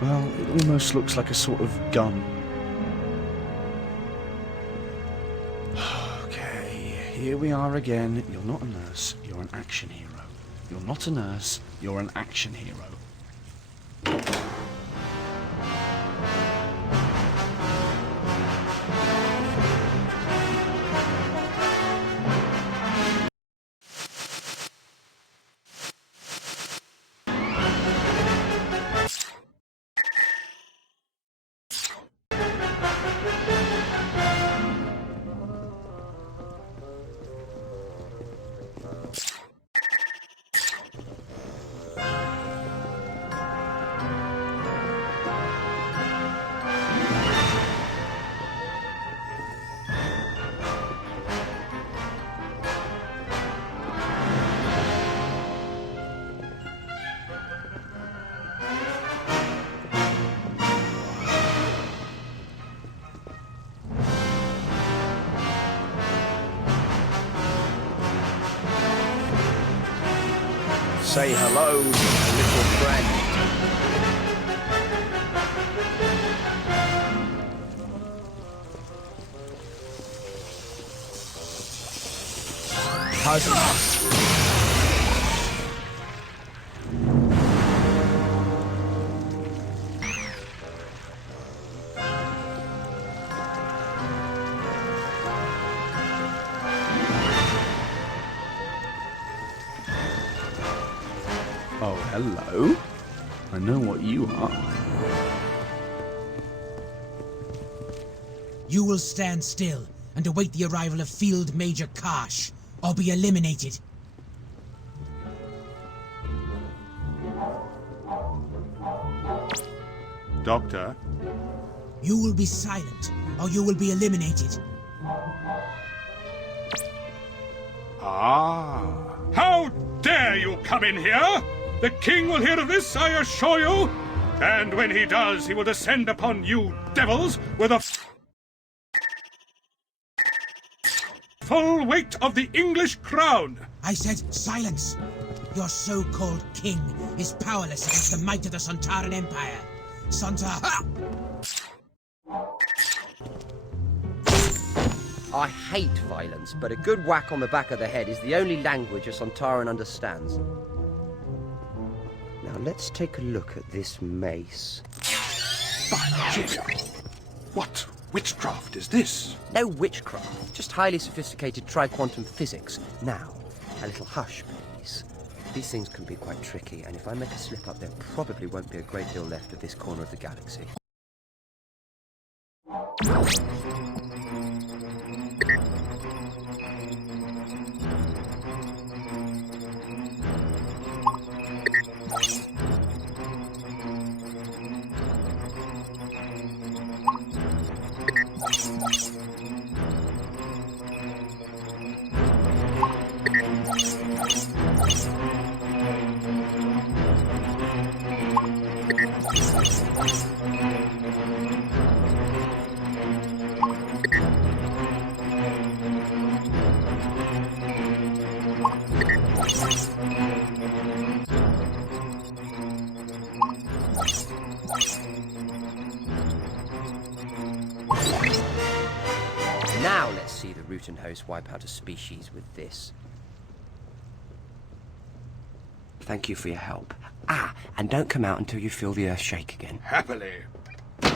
Well, it almost looks like a sort of gun. Okay, here we are again. You're not a nurse, you're an action hero. You're not a nurse, you're an action hero. Say hello to my little friend. Oh, hello. I know what you are. You will stand still and await the arrival of Field Major Karsh, or be eliminated. Doctor? You will be silent, or you will be eliminated. Ah! How dare you come in here? The king will hear of this, I assure you. And when he does, he will descend upon you devils with a full weight of the English crown. I said silence. Your so-called king is powerless against the might of the Sontaran Empire. I hate violence, but a good whack on the back of the head is the only language a Sontaran understands. Now let's take a look at this mace. By Jim! What witchcraft is this? No witchcraft, just highly sophisticated tri-quantum physics. Now, a little hush, please. These things can be quite tricky, and if I make a slip up, there probably won't be a great deal left of this corner of the galaxy. Now let's see the root and host wipe out a species with this. Thank you for your help. Ah, and don't come out until you feel the earth shake again. Happily. Get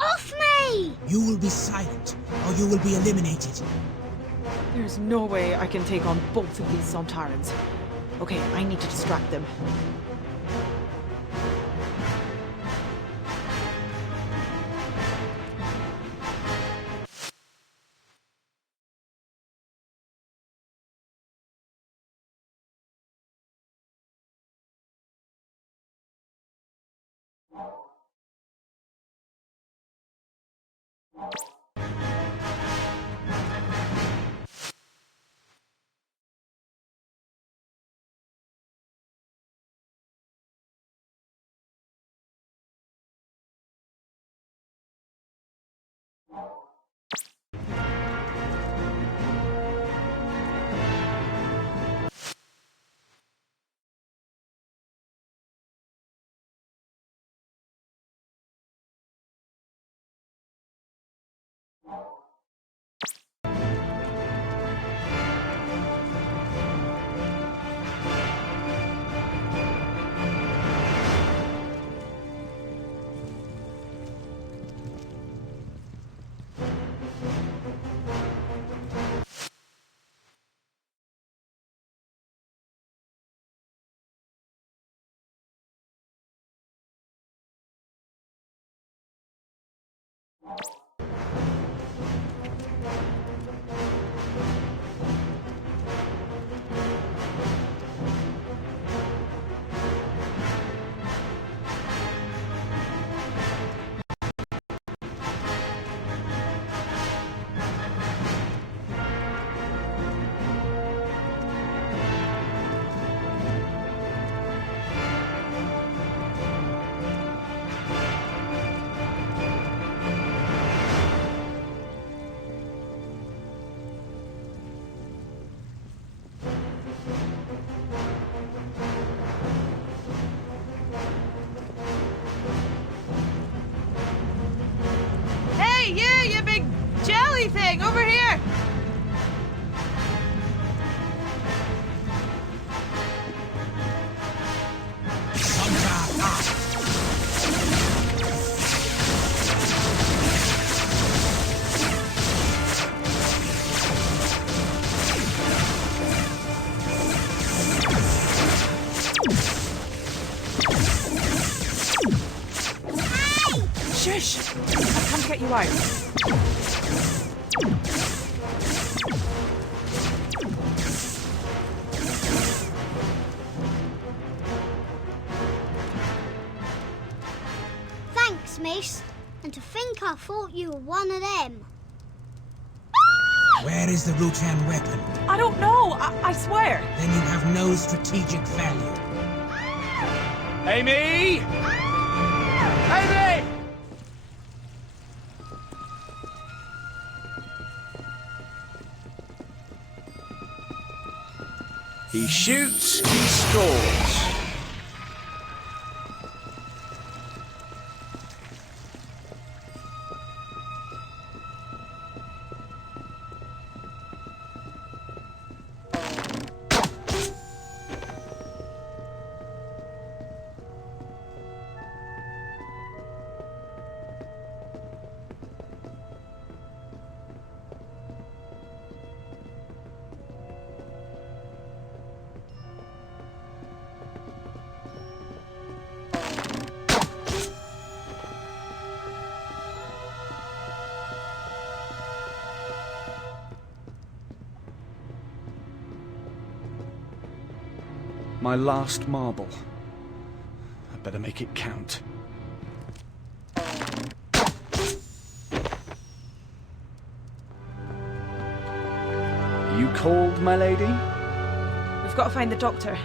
off me! You will be silent, or you will be eliminated. There's no way I can take on both of these Sontarans. Okay, I need to distract them. you out. Thanks, miss. And to think I thought you were one of them. Where is the Rutan weapon? I don't know, I swear. Then you have no strategic value. Amy! Amy! He shoots, he scores. My last marble. I better make it count. You called, my lady? We've got to find the doctor.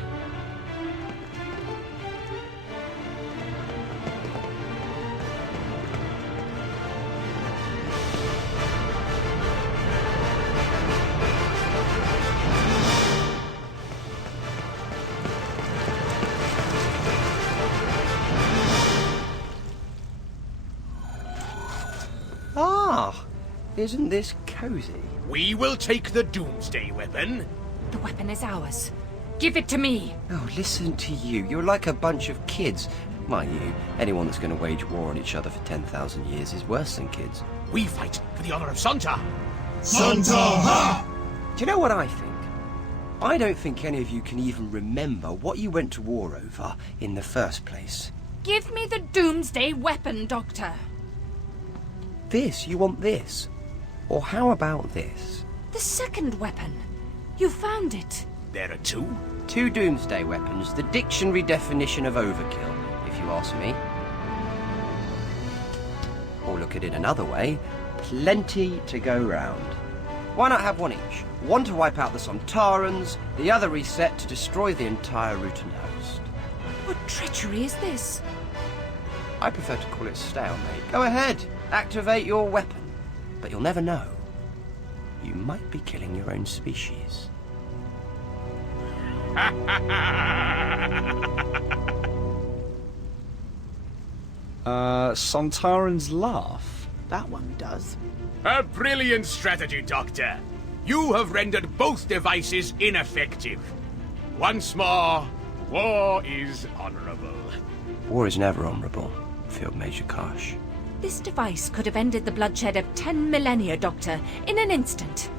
Ah, isn't this cozy? We will take the Doomsday weapon. The weapon is ours. Give it to me. Oh, listen to you. You're like a bunch of kids. Mind you, anyone that's going to wage war on each other for 10,000 years is worse than kids. We fight for the honor of Santa. Santa! Do you know what I think? I don't think any of you can even remember what you went to war over in the first place. Give me the Doomsday weapon, Doctor. This? You want this? Or how about this? The second weapon. You found it. There are two? Two Doomsday weapons, the dictionary definition of overkill, if you ask me. Or look at it another way, plenty to go round. Why not have one each? One to wipe out the Sontarans, the other reset to destroy the entire Rutan host. What treachery is this? I prefer to call it stalemate. Go ahead, activate your weapon. But you'll never know. You might be killing your own species. Sontaran's laugh? That one does. A brilliant strategy, Doctor. You have rendered both devices ineffective. Once more, war is honorable. War is never honorable, Field Major Karsh. This device could have ended the bloodshed of 10 millennia, Doctor, in an instant.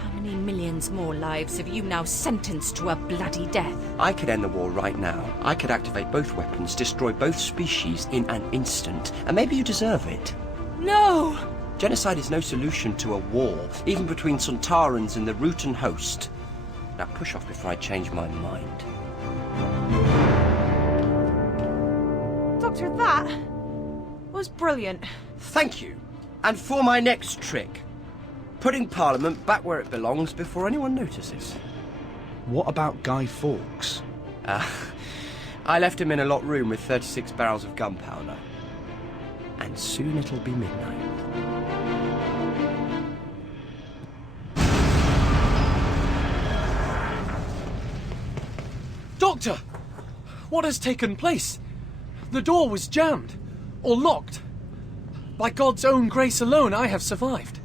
How many millions more lives have you now sentenced to a bloody death? I could end the war right now. I could activate both weapons, destroy both species in an instant. And maybe you deserve it. No! Genocide is no solution to a war, even between Sontarans and the Rutan host. Now push off before I change my mind. Doctor, that was brilliant. Thank you. And for my next trick, putting Parliament back where it belongs before anyone notices. What about Guy Fawkes? I left him in a locked room with 36 barrels of gunpowder. And soon it'll be midnight. Doctor! What has taken place? The door was jammed, or locked. By God's own grace alone, I have survived.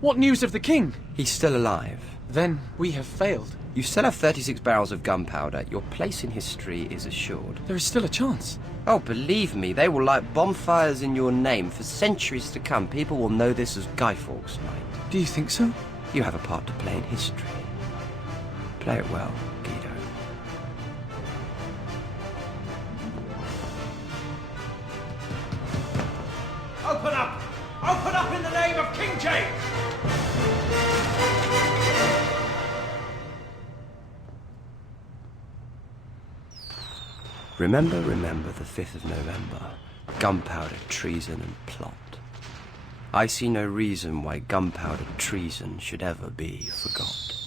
What news of the king? He's still alive. Then we have failed. You still have 36 barrels of gunpowder. Your place in history is assured. There is still a chance. Oh, believe me, they will light bonfires in your name for centuries to come. People will know this as Guy Fawkes Night. Do you think so? You have a part to play in history. Play it well, Guido. Open up! James! Remember the 5th of November. Gunpowder, treason and plot. I see no reason why gunpowder treason should ever be forgot.